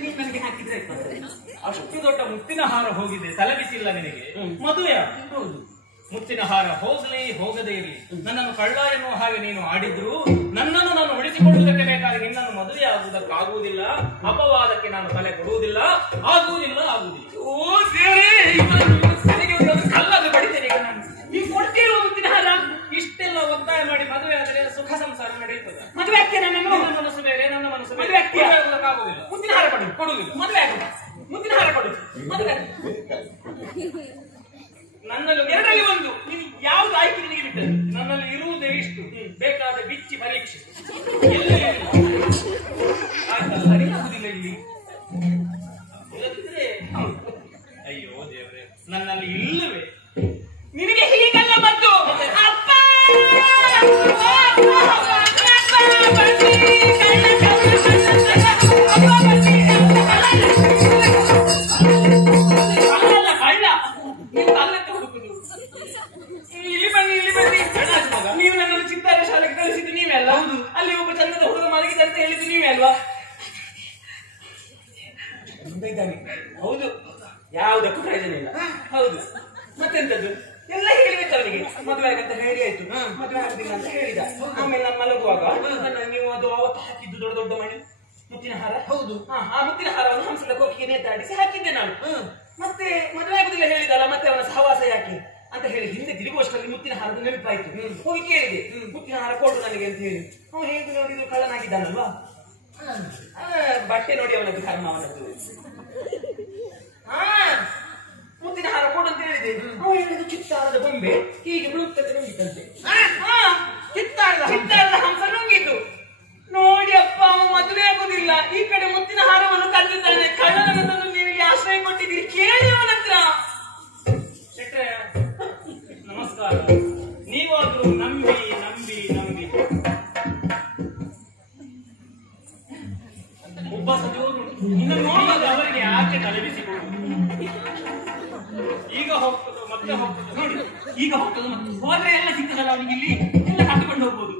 ನೀನು ನನಗೆ ಹಾಕಿದ್ರೆ ಅಷ್ಟು ದೊಡ್ಡ ಮುತ್ತಿನ ಹಾರ ಹೋಗಿದೆ, ತಲೆ ಬಿಸಿಲ್ಲ ನಿನಗೆ. ಮದುವೆ ಹೌದು. ಮುತ್ತಿನ ಹಾರ ಹೋಗಲಿ ಹೋಗದೇ ಇರಲಿ, ನನ್ನನ್ನು ಕಳ್ಳ ಎನ್ನುವ ಹಾಗೆ ನೀನು ಆಡಿದ್ರು ನನ್ನನ್ನು ನಾನು ಉಳಿಸಿಕೊಳ್ಳುವುದಕ್ಕೆ ಬೇಕಾಗಿ ನಿನ್ನನ್ನು ಮದುವೆ ಆಗುವುದಕ್ಕಾಗುವುದಿಲ್ಲ. ಅಪವಾದಕ್ಕೆ ನಾನು ತಲೆ ಕೊಡುವುದಿಲ್ಲ, ಆಗುವುದಿಲ್ಲ. ಓ ದೇವರೇ, ನನಗೆ ಒಂದು ಕಲ್ಲಾದ್ರೂ ಬಡಿತೇನೆ ಈಗ ನಾನು. ನೀವು ಕೊಡ್ತೀರೋ ಮುತ್ತಿನ ಹಾರ? ಇಷ್ಟೆಲ್ಲ ಒತ್ತಾಯ ಮಾಡಿ ಮದುವೆ ಆದರೆ ಸುಖ ಸಂಸಾರ ನಡೆಯುತ್ತದೆ. ಮದುವೆ ಆಗ್ತೇನೆ ನಾನು. ನನ್ನ ಮನಸ್ಸು ಬೇರೆ, ನನ್ನ ಮನಸ್ಸು ಬೇರೆ. ಮದುವೆ ಆಗ್ತೀಯಾ? ಆಗುವುದಿಲ್ಲ. ಮುತ್ತಿನ ಹಾರ ಕೊಡುವುದಿಲ್ಲ. ಮದುವೆ ಆಗುದು. ಮುತ್ತಿನ ಹಾರ ಕೊಡು. ಮದುವೆ ನನ್ನಲ್ಲಿ ಎರಡರಲ್ಲಿ ಒಂದು. ನೀನು ಯಾವ್ದು ಆಯ್ಕೆ ನಿನಗೆ ಬಿಟ್ಟದ್ದು? ನನ್ನಲ್ಲಿ ಇರುವುದೇ ಇಷ್ಟು, ಬೇಕಾದ ಬಿಚ್ಚಿ ಪರೀಕ್ಷಿಸು. ಸರಿಯಾಗುದಿಲ್ಲ ಇಲ್ಲಿ. ಇಲ್ಲದಿದ್ರೆ ಅಯ್ಯೋ ದೇವರೇ, ನನ್ನಲ್ಲಿ ಇಲ್ಲವೇ? ನಿನಗೆ ಹೀಗೆಲ್ಲ ಬಂತು ಅಪ್ಪ. ನೀವು ನನ್ನನ್ನು ಚಿತ್ತಾರ ಶಾಲೆಗೆ ಕಳಿಸಿದ್ದು ನೀವೇ ಅಲ್ಲ? ಹೌದು. ಅಲ್ಲಿ ಒಬ್ಬ ಚಂದದ ಹುಡುಗ ಮಲಗಿದೆ ಅಂತ ಹೇಳಿದ್ದು ನೀವೇ ಅಲ್ವಾ? ಹೌದು, ಯಾವುದಕ್ಕೂ ಪ್ರಯೋಜನ ಇಲ್ಲ. ಹೌದು, ಮತ್ತೆಂತದ್ದು? ಎಲ್ಲ ಹೇಳಿಬಿಟ್ಟು ಅವನಿಗೆ ಮದುವೆ ಆಗಂತ ಹೇಳಿ ಆಯ್ತು. ಮದುವೆ ಆಗುದಿಲ್ಲ ಅಂತ ಹೇಳಿದ. ಆಮೇಲೆ ನಾನು ಮಲಗುವಾಗ ನೀವು ಅದು ಅವತ್ತು ಹಾಕಿದ್ದು ದೊಡ್ಡ ದೊಡ್ಡ ಮಣಿ ಮುತ್ತಿನ ಹಾರ. ಹೌದು, ಆ ಮುತ್ತಿನ ಹಾರವನ್ನು ಹಂಸದ ಕೋಕಿಗೆ ನೇತಾಡಿಸಿ ಹಾಕಿದ್ದೆ ನಾನು. ಮತ್ತೆ ಮದುವೆ ಆಗುದಿಲ್ಲ ಹೇಳಿದಲ್ಲ, ಮತ್ತೆ ಅವನ ಸಹವಾಸ ಯಾಕೆ ಅಂತ ಹೇಳಿ ಹಿಂದೆ ತಿರುಗುವಷ್ಟರಲ್ಲಿ ಮುತ್ತಿನ ಹಾರದ ನೆನಪಾಯ್ತು. ಹೋಗಿ ಕೇಳಿದೆ, ಮುತ್ತಿನ ಹಾರ ಕೊಡು ನನಗೆ ಅಂತ ಹೇಳಿ. ಅವನು ಹೇಗೆ ನೋಡಿದ್ರು ಕಳ್ಳನಾಗಿದ್ದಾನಲ್ವಾ? ಬಟ್ಟೆ ನೋಡಿ ಅವನದ್ದು ಕರ್ಮ, ಅವನದ್ದು. ಮುತ್ತಿನ ಹಾರ ಕೊಡು ಅಂತ ಹೇಳಿದೆ. ಅವನು ಹೇಳಿದ ಚಿತ್ತಾರದ ಬೊಂಬೆ ಹೀಗೆ ಬೀಳುತ್ತದೆ ನುಂಗಿತಂತೆ. ಚಿತ್ತಾರದ ಹಂಸ ನುಂಗಿದ್ದು ನೋಡಿ ಅಪ್ಪ, ಅವ ಮದುವೆ ಆಗುದಿಲ್ಲ. ಈ ಕಡೆ ಮುತ್ತಿನ ಹಾರವನ್ನು ಕದ್ದಿದ್ದಾನೆ. ಕಳ್ಳನನ್ನು ನೀವು ಇಲ್ಲಿ ಆಶ್ರಯ ಕೊಟ್ಟಿದ್ದೀರಿ, ಕೇಳಿ ಅವನ ಹತ್ರ. ಶೆಟ್ರೆ ನಮಸ್ಕಾರ. ನೀವಾದ್ರೂ ನಂಬಿ ನಂಬಿ ನಂಬಿ ಒಬ್ಬ ಸಚಿವರು ಇನ್ನು ನೋಡುವಾಗ ಅವರಿಗೆ ಆಕೆ ತಲೆಬಿಸಿಕೊಳ್ಳುವುದು. ಈಗ ಹೋಗ್ತದೋ ಮತ್ತೆ ಹೋಗ್ತದೋ ನೋಡಿ. ಈಗ ಹೋಗ್ತದೆ, ಮತ್ತೆ ಹೋದ್ರೆ ಎಲ್ಲ ಸಿಗ್ತದಲ್ಲ ಅವನಿಗೆ, ಇಲ್ಲಿ ಎಲ್ಲ ಕಟ್ಕೊಂಡು ಹೋಗ್ಬೋದು.